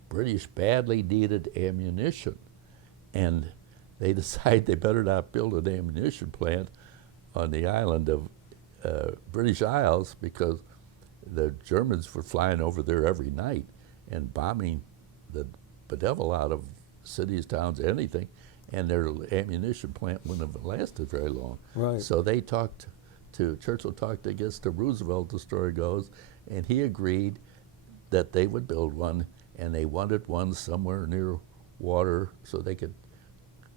British badly needed ammunition, and they decided they better not build an ammunition plant on the island of British Isles, because the Germans were flying over there every night and bombing the bedevil out of cities, towns, anything, and their ammunition plant wouldn't have lasted very long. Right. So they Churchill talked against to Roosevelt, the story goes, and he agreed that they would build one, and they wanted one somewhere near water so they could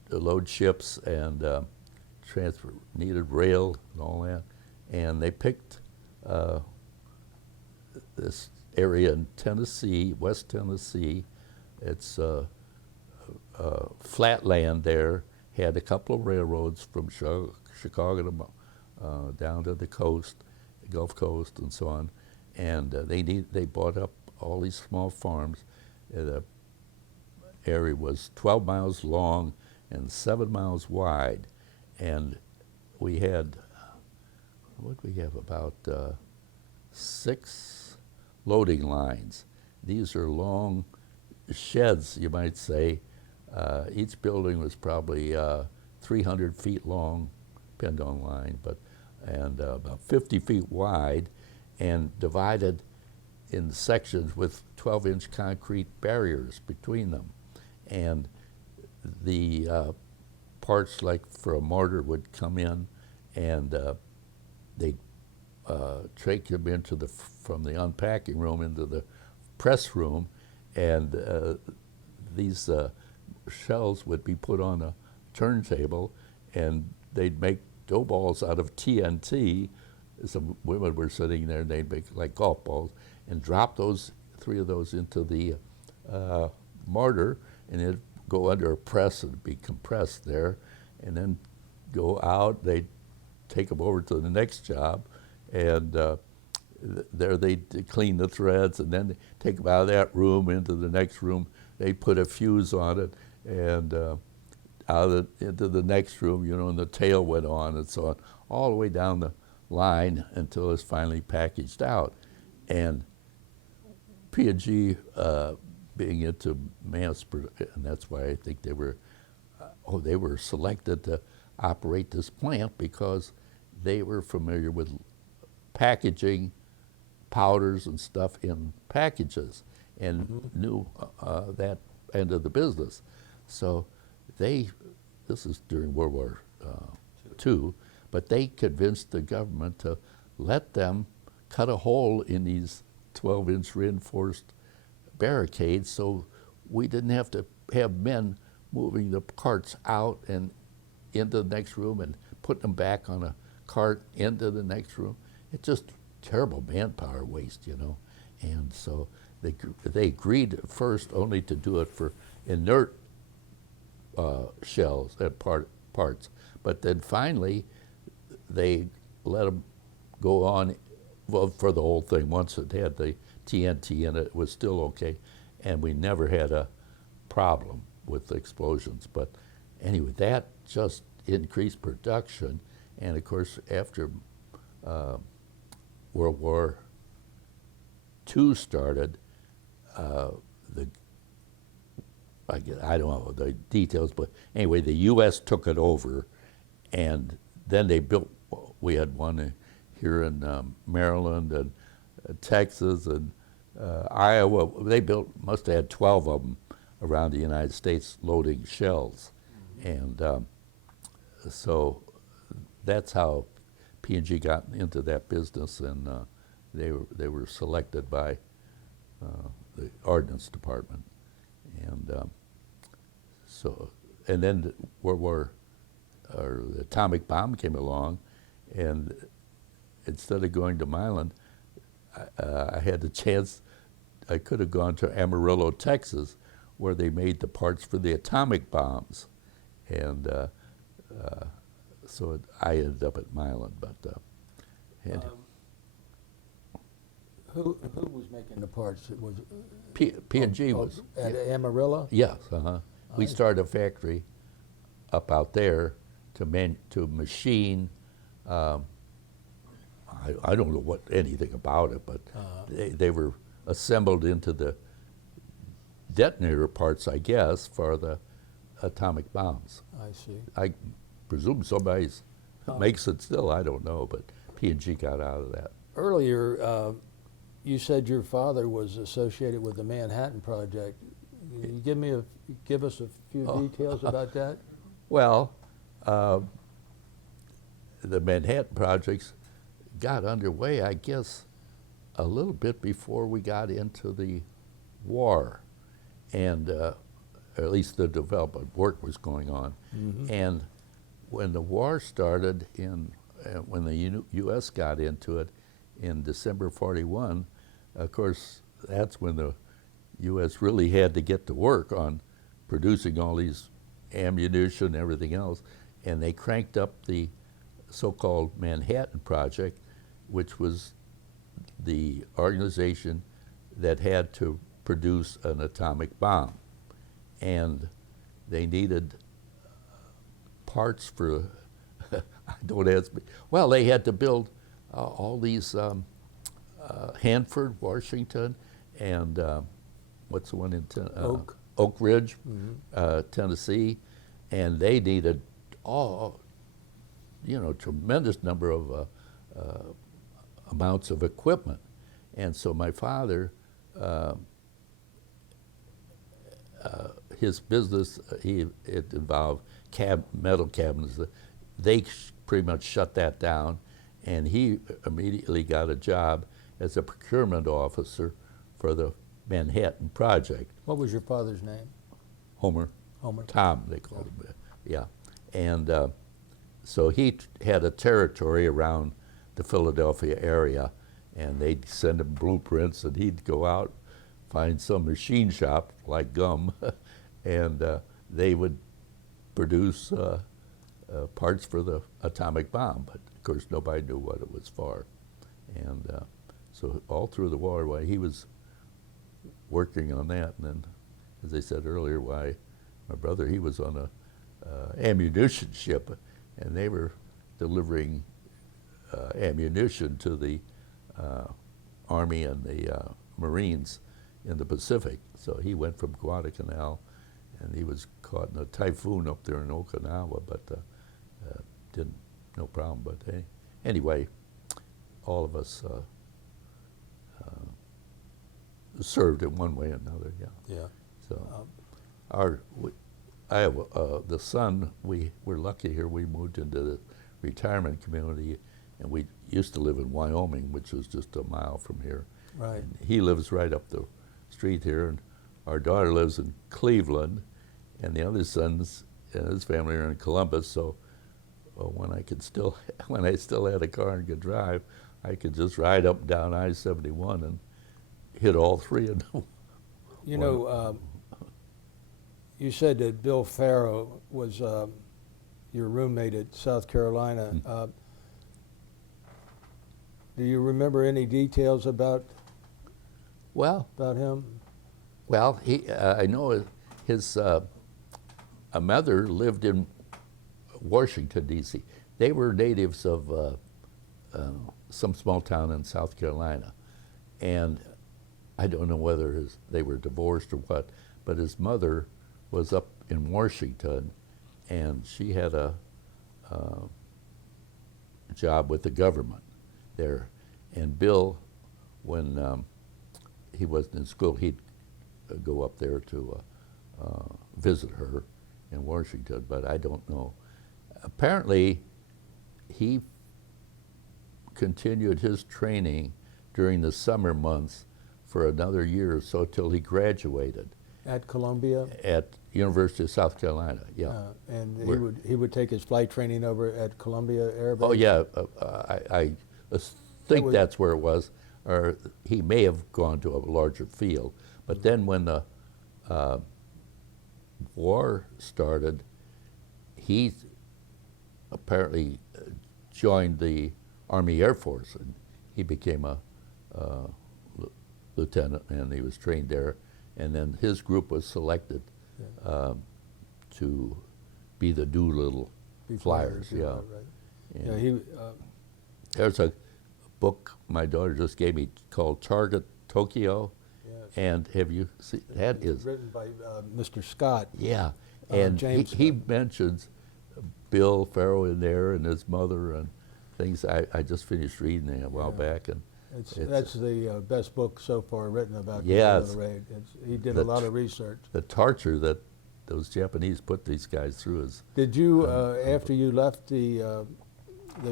load ships and transfer, needed rail and all that. And they picked this area in Tennessee, West Tennessee. It's flat land there, had a couple of railroads from Chicago to, down to the coast, the Gulf Coast and so on. And they bought up all these small farms. The area was 12 miles long and 7 miles wide. And we had, what did we have, about 6 loading lines. These are long sheds, you might say. Each building was probably 300 feet long, depending on line, and about 50 feet wide, and divided in sections with 12-inch concrete barriers between them. And the parts, like for a mortar, would come in, and they'd take them into from the unpacking room into the press room, and these shells would be put on a turntable, and they'd make dough balls out of TNT. Some women were sitting there, and they'd make like golf balls, and drop 3 of those into the mortar, and it'd go under a press and be compressed there, and then go out. They'd take them over to the next job, and there they'd clean the threads, and then take them out of that room into the next room. They put a fuse on it, and into the next room, and the tail went on and so on, all the way down the line until it's finally packaged out. And P&G being into mass production, and that's why I think they were selected to operate this plant, because they were familiar with packaging powders and stuff in packages, and knew that end of the business. So this is during World War II, but they convinced the government to let them cut a hole in these 12-inch reinforced barricades, so we didn't have to have men moving the carts out and into the next room and putting them back on a cart into the next room. It's just terrible manpower waste, And so they agreed at first only to do it for inert shells and parts, but then finally they let them go on for the whole thing. Once it had the TNT in it, it was still okay, and we never had a problem with the explosions. But anyway, that just increased production, and of course after World War II started, I don't know the details, but anyway, the U.S. took it over, and then they built. We had one here in Maryland and Texas and Iowa. They must have had 12 of them around the United States loading shells, and so that's how P&G got into that business, and they were selected by the Ordnance Department, and and then the the atomic bomb came along, and instead of going to Milan, I had the chance. I could have gone to Amarillo, Texas, where they made the parts for the atomic bombs, and so I ended up at Milan. But Who was making the parts? It was P&G was at Amarillo. Yes, we started a factory up out there to machine. I don't know anything about it, but they were assembled into the detonator parts, I guess, for the atomic bombs. I see. I presume somebody makes it still. I don't know, but P&G got out of that. Earlier, you said your father was associated with the Manhattan Project. Can you give us a few details about that? Well, the Manhattan projects got underway, I guess, a little bit before we got into the war, and at least the development work was going on. And when the war started, when the U.S. got into it in December '41, of course, that's when the U.S. really had to get to work on producing all these ammunition and everything else, and they cranked up the so-called Manhattan Project, which was the organization that had to produce an atomic bomb. And they needed parts for, don't ask me, well, they had to build all these Hanford, Washington, and what's the one in Oak Ridge, Tennessee, and they needed tremendous number of amounts of equipment. And so my father, his business, it involved metal cabinets. They pretty much shut that down, and he immediately got a job as a procurement officer for the Manhattan Project. What was your father's name? Homer. Homer. Tom, they called him. Yeah. And so he had a territory around the Philadelphia area, and they'd send him blueprints, and he'd go out find some machine shop like Gum, and they would produce parts for the atomic bomb. But of course, nobody knew what it was for. And so all through the war, while he was working on that, and then, as I said earlier, why my brother, he was on a ammunition ship, and they were delivering ammunition to the Army and the Marines in the Pacific. So he went from Guadalcanal, and he was caught in a typhoon up there in Okinawa, but didn't, no problem. But anyway, all of us served in one way or another, yeah. Yeah. So I have the son, we're lucky here, we moved into the retirement community, and we used to live in Wyoming, which was just a mile from here. Right. And he lives right up the street here, and our daughter lives in Cleveland, and the other sons and his family are in Columbus, so when I still had a car and could drive, I could just ride up and down I-71 and hit all three of them. You know, you said that Bill Pharaoh was your roommate at South Carolina. Do you remember any details about him? Well, I know his mother lived in Washington, D.C. They were natives of some small town in South Carolina, and I don't know whether they were divorced or what, but his mother was up in Washington, and she had a job with the government there. And Bill, when he wasn't in school, he'd go up there to visit her in Washington, but I don't know. Apparently, he continued his training during the summer months for another year or so till he graduated. At Columbia? At University of South Carolina, yeah. And he would take his flight training over at Columbia Air Base? Oh yeah, I think that's where it was, or he may have gone to a larger field. But then when the war started, he apparently joined the Army Air Force, and he became a lieutenant, and he was trained there. And then his group was selected to be the Doolittle Flyers. Yeah. Right. Yeah, there's a book my daughter just gave me called Target Tokyo. Yes. And have you seen that? It's written by Mr. Scott. Yeah, and James he mentions Bill Pharaoh in there and his mother and things. I just finished reading it a while back, and that's the best book so far written about yes, the raid. He did a lot of research. The torture that those Japanese put these guys through is. Did you, after you left the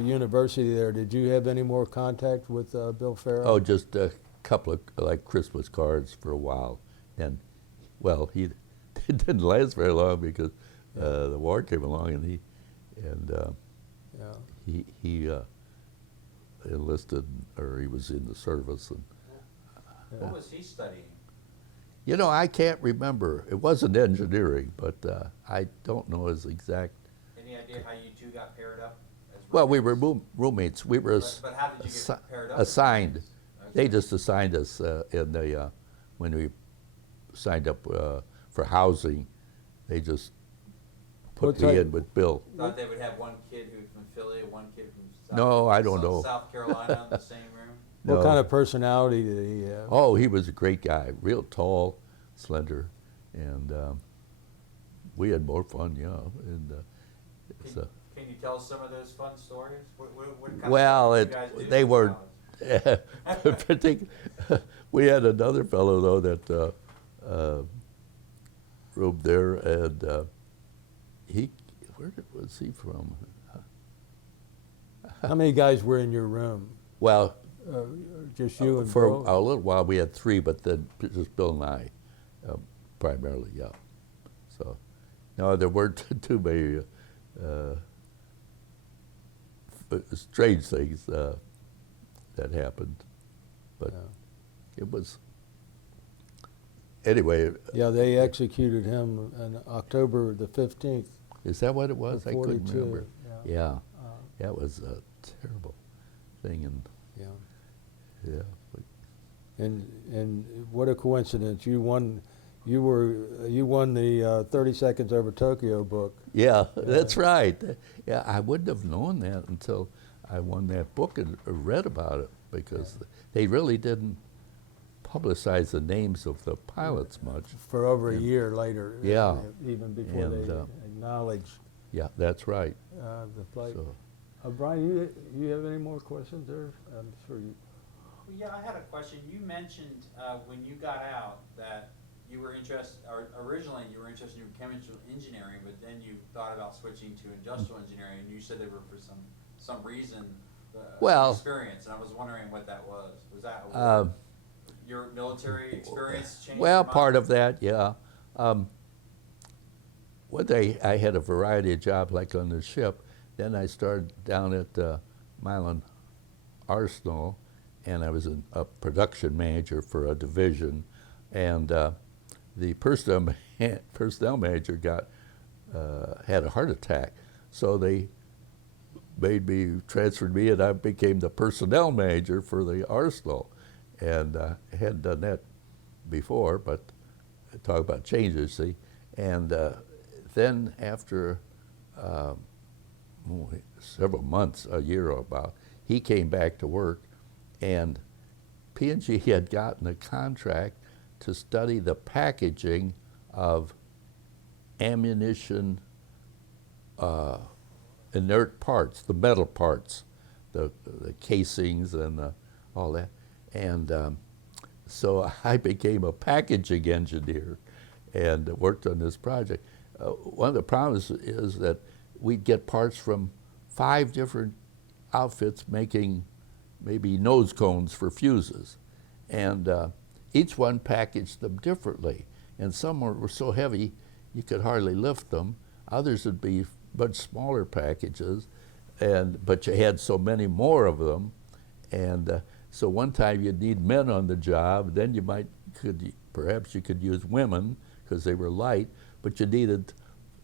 university there, did you have any more contact with Bill Pharaoh? Oh, just a couple of like Christmas cards for a while, and well, it didn't last very long because the war came along, and he enlisted, or he was in the service. And what was he studying? you know, I can't remember. It wasn't engineering, but I don't know his exact. Any idea how you two got paired up? Well, we were roommates. We were but how did you get paired up? assigned. Okay. They just assigned us in the when we signed up for housing. They just put me in with Bill. Thought they would have one kid who from Philly, one kid from South Carolina in the same room. What kind of personality did he have? Oh, he was a great guy, real tall, slender, and we had more fun, yeah. And Can you tell us some of those fun stories? What kind well, of stuff did you guys do they in were. college? We had another fellow though that roomed there, and where was he from? How many guys were in your room? Well, Just you and for Bill? a little while we had three, but then just Bill and I, primarily, yeah. So, no, there weren't too many strange things that happened, but it was anyway, Yeah, they executed him on October the 15th. is that what it was? of I couldn't 42. remember. Yeah. Yeah, Uh, that was a terrible thing, and yeah. yeah. And what a coincidence! You won the 30 Seconds Over Tokyo book. Yeah, that's right. Yeah, I wouldn't have known that until I won that book and read about it, because they really didn't publicize the names of the pilots much. For over a And- year later. Yeah. Even before And, they acknowledged Yeah, that's right. the flight. So, Brian, you have any more questions there? I'm sure you. Well, yeah, I had a question. You mentioned when you got out that you were interested, or originally you were interested in chemical engineering, but then you thought about switching to industrial engineering, and you said they were for some reason Well- experience, and I was wondering what that was. Was that your military experience changed? well, your mind? part of that, yeah. One day I had a variety of jobs, like on the ship. Then I started down at Milan Arsenal, and I was a production manager for a division, and the personnel manager had a heart attack, so they transferred me, and I became the personnel manager for the Arsenal, and I hadn't done that before, but talk about changes, see, and then after several months, a year or about, he came back to work, and P&G had gotten a contract to study the packaging of ammunition inert parts, the metal parts, the casings and all that. And so I became a packaging engineer and worked on this project. One of the problems is that we'd get parts from 5 different outfits making maybe nose cones for fuses. And each one packaged them differently. And some were so heavy you could hardly lift them. Others would be much smaller packages, but you had so many more of them. And so one time you'd need men on the job, then perhaps you could use women because they were light, but you needed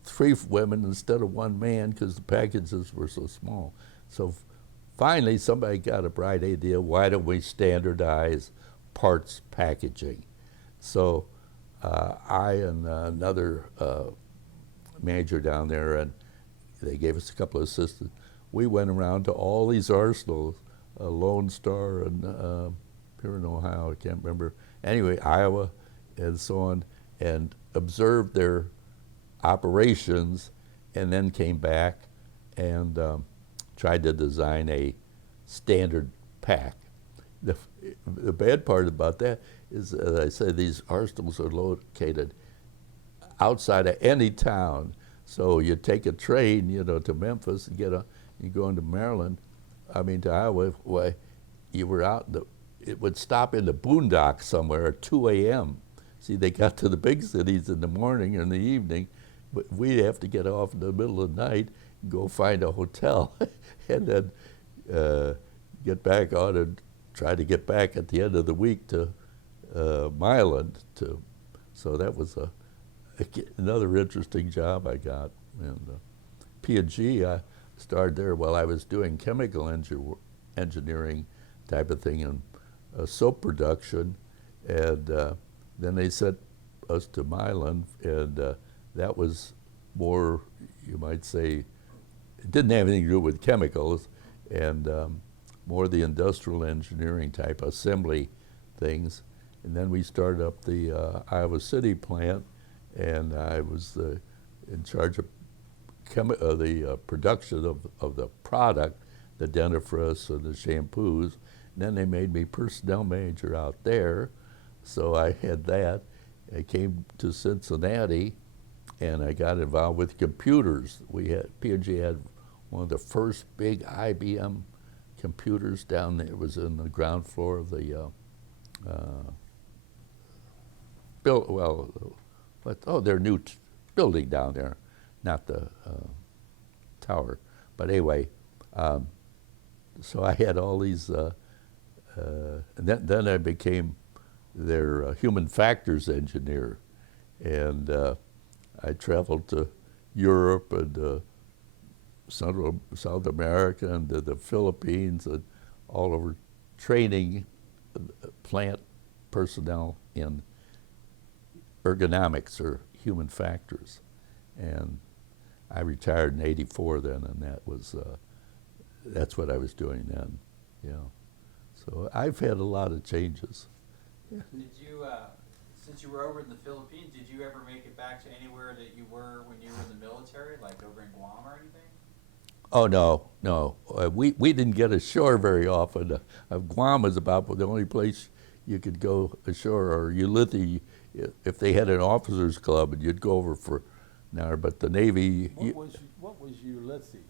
3 women instead of 1 man because the packages were so small. So finally somebody got a bright idea, why don't we standardize parts packaging? So I and another manager down there, and they gave us a couple of assistants, we went around to all these arsenals, Lone Star and here in Ohio, I can't remember, anyway, Iowa and so on, and observed their operations, and then came back and tried to design a standard pack. The bad part about that is, as I say, these arsenals are located outside of any town. So you take a train, to Memphis and you go into Maryland, to Iowa, you were out, it would stop in the boondocks somewhere at 2 a.m. See, they got to the big cities in the morning or in the evening, but we'd have to get off in the middle of the night and go find a hotel and then get back on and try to get back at the end of the week to Milan. So that was another interesting job I got. And P&G, I started there while I was doing chemical engineering type of thing and soap production, and then they sent us to Milan, and that was more, you might say, it didn't have anything to do with chemicals, and more the industrial engineering type assembly things. And then we started up the Iowa City plant, and I was in charge of the production of the product, the dentifrice and the shampoos. And then they made me personnel manager out there, so I had that. I came to Cincinnati, and I got involved with computers. P&G had one of the first big IBM computers down there. It was in the ground floor of the their new building down there, not the tower. But anyway, so I had all these, and then I became their human factors engineer. And I traveled to Europe and South America and to the Philippines and all over training plant personnel in ergonomics or human factors. And I retired in '84 then, and that's what I was doing then, yeah. So I've had a lot of changes. Did you, since you were over in the Philippines, did you ever make it back to anywhere that you were when you were in the military, like over in Guam or anything? Oh, no. We didn't get ashore very often. Guam was about the only place you could go ashore, or Ulithi, if they had an officers club, and you'd go over for an hour. But the Navy. What was Ulithi?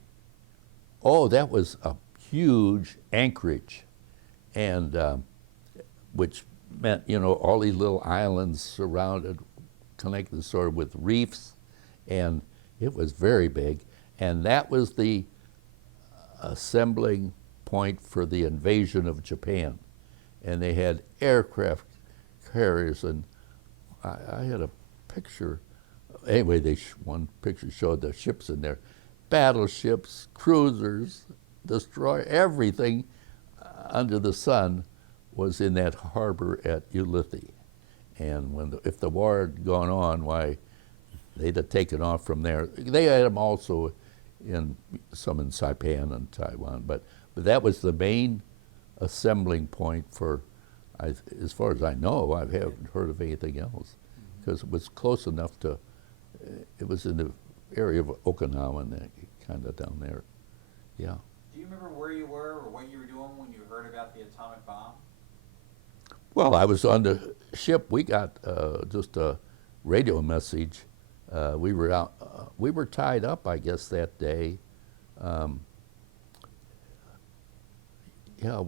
Oh, that was a huge anchorage, and which meant, you know, all these little islands surrounded, connected sort of with reefs, and it was very big. And that was the assembling point for the invasion of Japan. And they had aircraft carriers, and I had a picture. Anyway, one picture showed the ships in there. Battleships, cruisers, destroy everything under the sun was in that harbor at Ulithi. And if the war had gone on, why, they'd have taken off from there. They had them also in Saipan and Taiwan, but that was the main assembling point for, as far as I know, I haven't heard of anything else, because it was close enough to, it was in the area of Okinawa and that kind of down there, yeah. Do you remember where you were or what you were doing when you heard about the atomic bomb? Well, I was on the ship. We got just a radio message. We were out. We were tied up, I guess, that day. Yeah,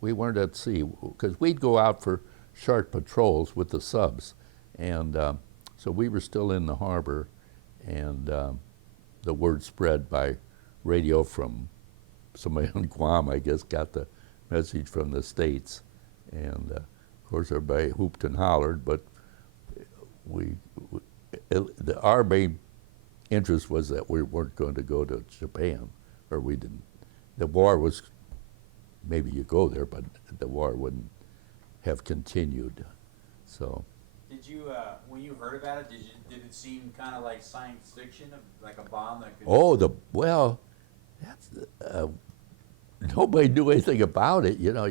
we weren't at sea because we'd go out for short patrols with the subs, and so we were still in the harbor, and the word spread by radio from somebody in Guam, I guess, got the message from the States, and of course everybody hooped and hollered, but our main interest was that we weren't going to go to Japan, or we didn't. The war was, maybe you go there, but the war wouldn't have continued. So. Did you, when you heard about it, did it seem kind of like science fiction, like a bomb that could? Oh, that's nobody knew anything about it, you know.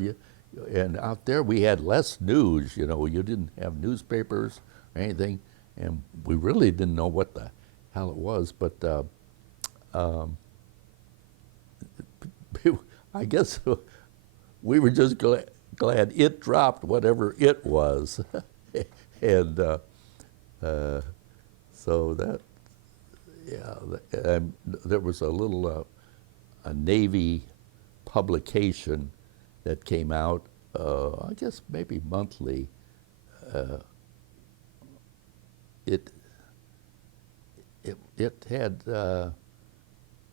And out there we had less news, you know. You didn't have newspapers or anything, and we really didn't know what the hell it was. But I guess we were just glad it dropped whatever it was, and so that, yeah. There was a little a Navy publication that came out, I guess maybe monthly. It had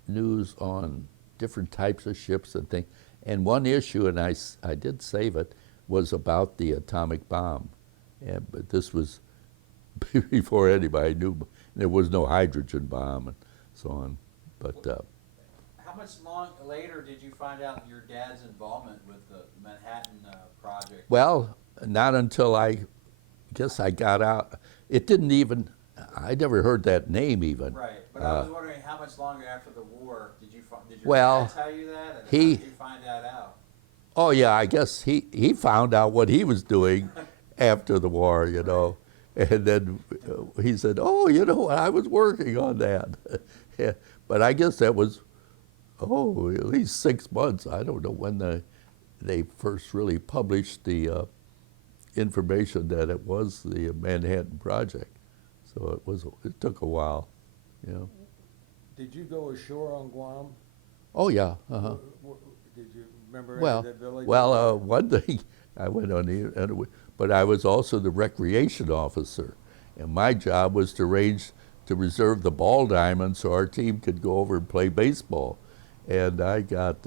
news on different types of ships and things. And one issue, and I did save it, was about the atomic bomb. But this was before anybody knew. There was no hydrogen bomb and so on. But how much later did you find out your dad's involvement with the Manhattan project? Well, not until I guess I got out. It didn't even, I never heard that name even. Right, but I was wondering how much longer after the war did your well, dad tell you that? And how he, did you find that out? Oh yeah, I guess he found out what he was doing after the war, you know. And then he said, oh, you know, I was working on that. Yeah, but I guess that was, at least 6 months. I don't know when they first really published the information that it was the Manhattan Project. So it took a while, you know. Did you go ashore on Guam? Oh yeah. Did you remember Well, that village? one thing I went on the, but I was also the recreation officer, and my job was to reserve the ball diamond so our team could go over and play baseball, and I got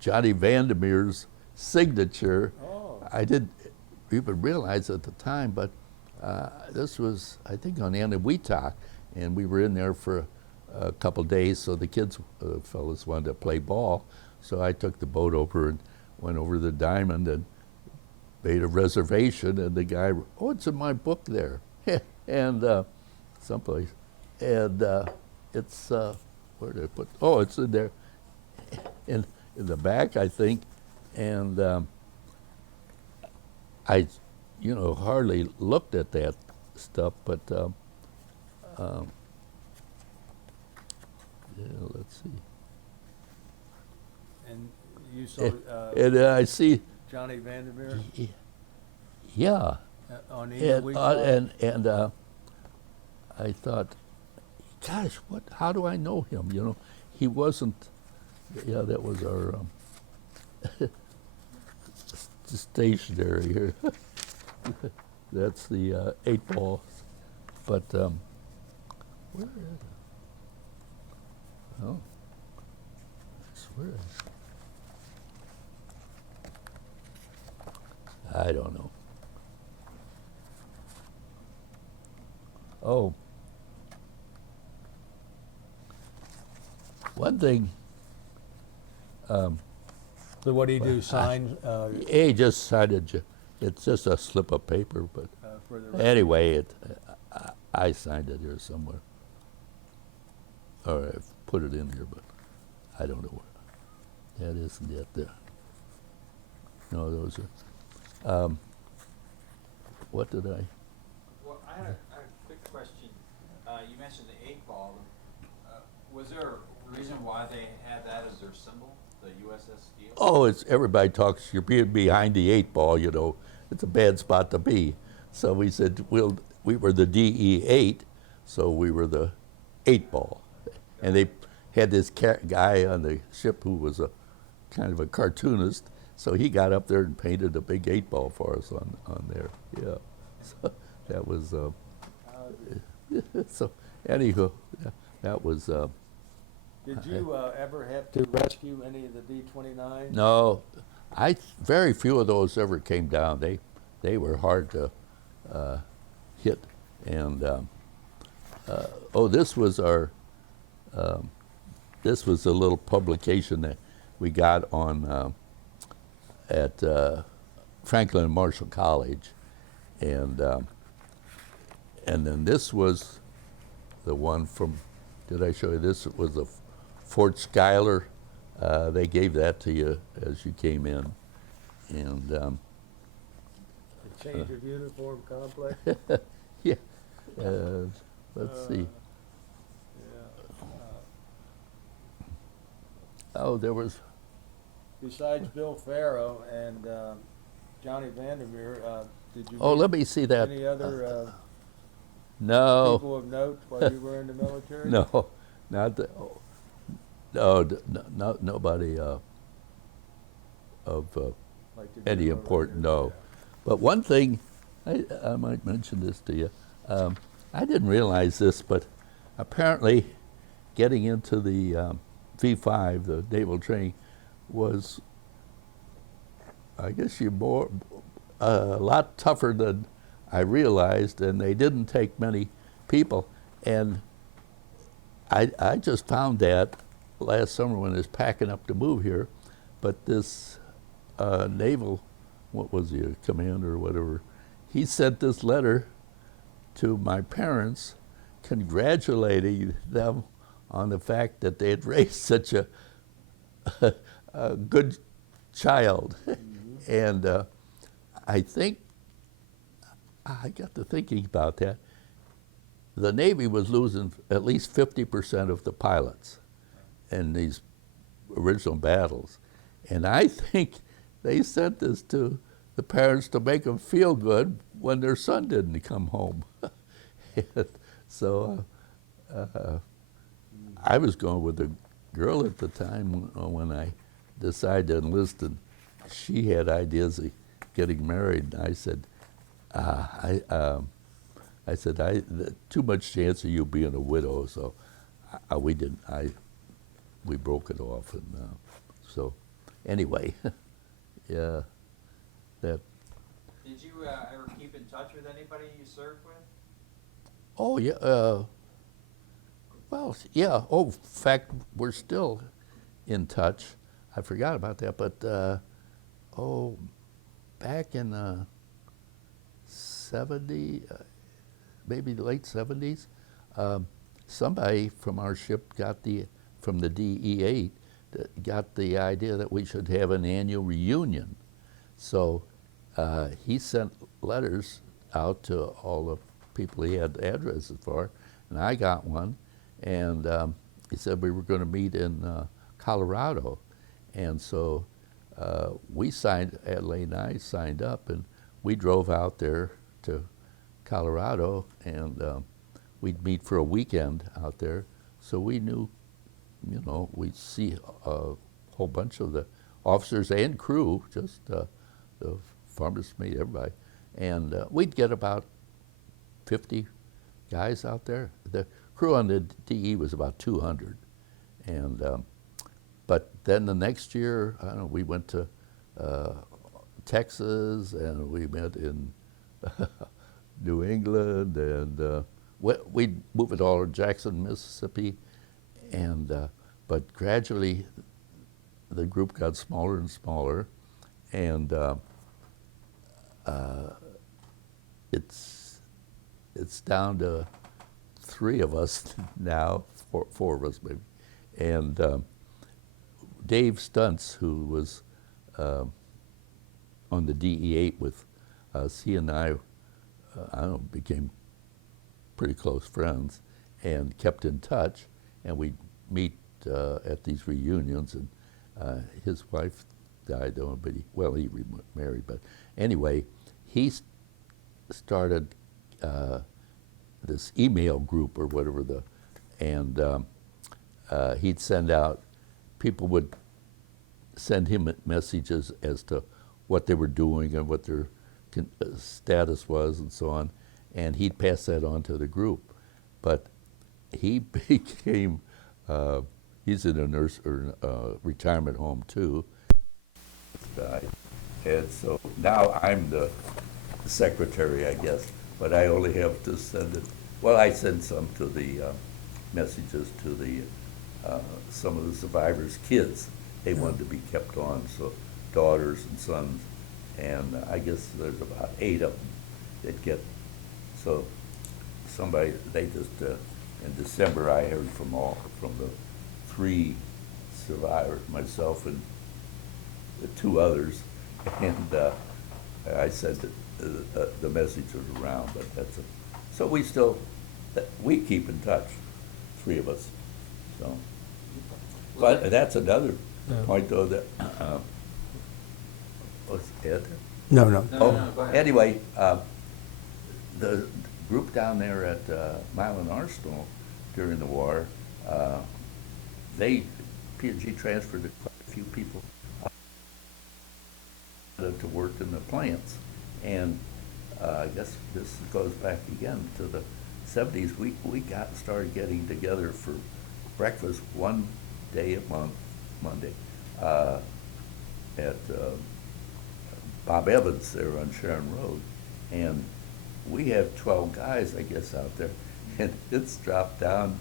Johnny Vandermeer's signature. Oh. I did. even realize at the time, but this was, I think, on the end of Weetok, and we were in there for a couple days, so the kids, fellas wanted to play ball, so I took the boat over and went over to the Diamond and made a reservation, and the guy, oh, it's in my book there, and someplace, and it's, where did I put, oh, it's in there, in the back, I think, and I, hardly looked at that stuff, but yeah, let's see. And you saw And I see, Johnny Vandermeer yeah, on either and week? and I thought, gosh, how do I know him? He wasn't. Yeah, that was our stationary here. That's the 8-ball. But where is it? Oh, I swear. I don't know. Oh, one thing. So what do you do, sign He just signed it's just a slip of paper, but for the... anyway, I signed it here somewhere. Or I've put it in here, but I don't know where. That isn't it there. No, those are. What did I? Well, I had a quick question. You mentioned the 8-ball. Was there a reason why they had that as their symbol, the USS Steel? Oh, it's everybody talks. You're being behind the 8-ball. It's a bad spot to be. So we said we were the DE-8, so we were the 8-ball, and they had this guy on the ship who was a kind of a cartoonist. So he got up there and painted a big 8-ball for us on there. Yeah, so that was. So anywho, that was. Did you ever have to rescue any of the D-29s? No, very few of those ever came down. They were hard to hit, and this was our. This was a little publication that we got on at Franklin and Marshall College, and then this was the one from. Did I show you this? It was a Fort Schuyler. They gave that to you as you came in, and The change of uniform complex? yeah. Let's see. Oh, there was. Besides Bill Pharaoh and Johnny Vandermeer, did you Oh, meet let me see that. any other No, people of note while you were in the military? no, not the. No, nobody of Like the any general important. writer? No, but one thing I might mention this to you. I didn't realize this, but apparently, getting into the V5, the naval training, was, I guess, a lot tougher than I realized, and they didn't take many people. And I just found that last summer when I was packing up to move here, but this naval, what was he, a commander or whatever, he sent this letter to my parents congratulating them on the fact that they had raised such a good child. Mm-hmm. And I think, I got to thinking about that, the Navy was losing at least 50% of the pilots in these original battles. And I think they sent this to the parents to make them feel good when their son didn't come home. So I was going with a girl at the time when I decided to enlist, and she had ideas of getting married. And I said, too much chance of you being a widow, so we didn't. We broke it off, and so anyway, yeah, that. Did you ever keep in touch with anybody you served with? Oh, yeah. Well, yeah. Oh, in fact, we're still in touch. I forgot about that, but back in 70, maybe the late 70s, somebody from our ship from the DE-8, got the idea that we should have an annual reunion. So he sent letters out to all the people he had addresses for, and I got one, and he said we were going to meet in Colorado, and so Adelaide and I signed up, and we drove out there to Colorado, and we'd meet for a weekend out there, so we knew, you know, we'd see a whole bunch of the officers and crew, just the farmers' mate, everybody, and we'd get about 50 guys out there. The crew on the DE was about 200, and but then the next year, I don't know, we went to Texas, and we met in New England, and we'd move it all to Jackson, Mississippi, and but gradually the group got smaller and smaller, and it's down to 3 of us now, four of us maybe, and Dave Stuntz, who was on the DE-8 with us, he and I don't know, became pretty close friends and kept in touch, and we'd meet at these reunions, and his wife died though, but he remarried, but anyway, he started this email group or whatever, and he'd send out, people would send him messages as to what they were doing and what their status was and so on, and he'd pass that on to the group. But he became, he's in a nurse or retirement home too, and so now I'm the secretary, I guess, but I only have to send it, well, I send some to the messages to the some of the survivors' kids. They wanted to be kept on, so daughters and sons, and I guess there's about 8 of them that get, so somebody, they just, in December I heard from the 3 survivors, myself and the 2 others, and I sent the messages around, but that's so we keep in touch, 3 of us, so. But that's another point though, that, what's Ed? No. No, go ahead. Anyway, the group down there at Milan Arsenal during the war, P&G transferred quite a few people to work in the plants, and I guess this goes back again to the 70s. We started getting together for breakfast one day a month, Monday, at Bob Evans there on Sharon Road, and we have 12 guys, I guess, out there, and it's dropped down,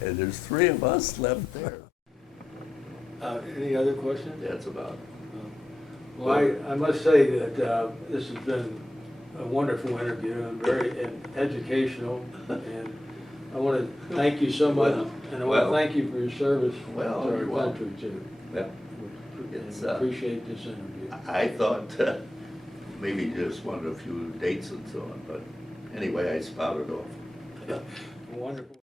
and there's 3 of us left there. Any other questions? That's about. Well, I must say that this has been a wonderful interview and very educational, and I want to thank you so much, and I want to thank you for your service to our country too. Yeah. And appreciate this interview. I thought maybe just wanted a few dates and so on, but anyway, I spouted off. Wonderful.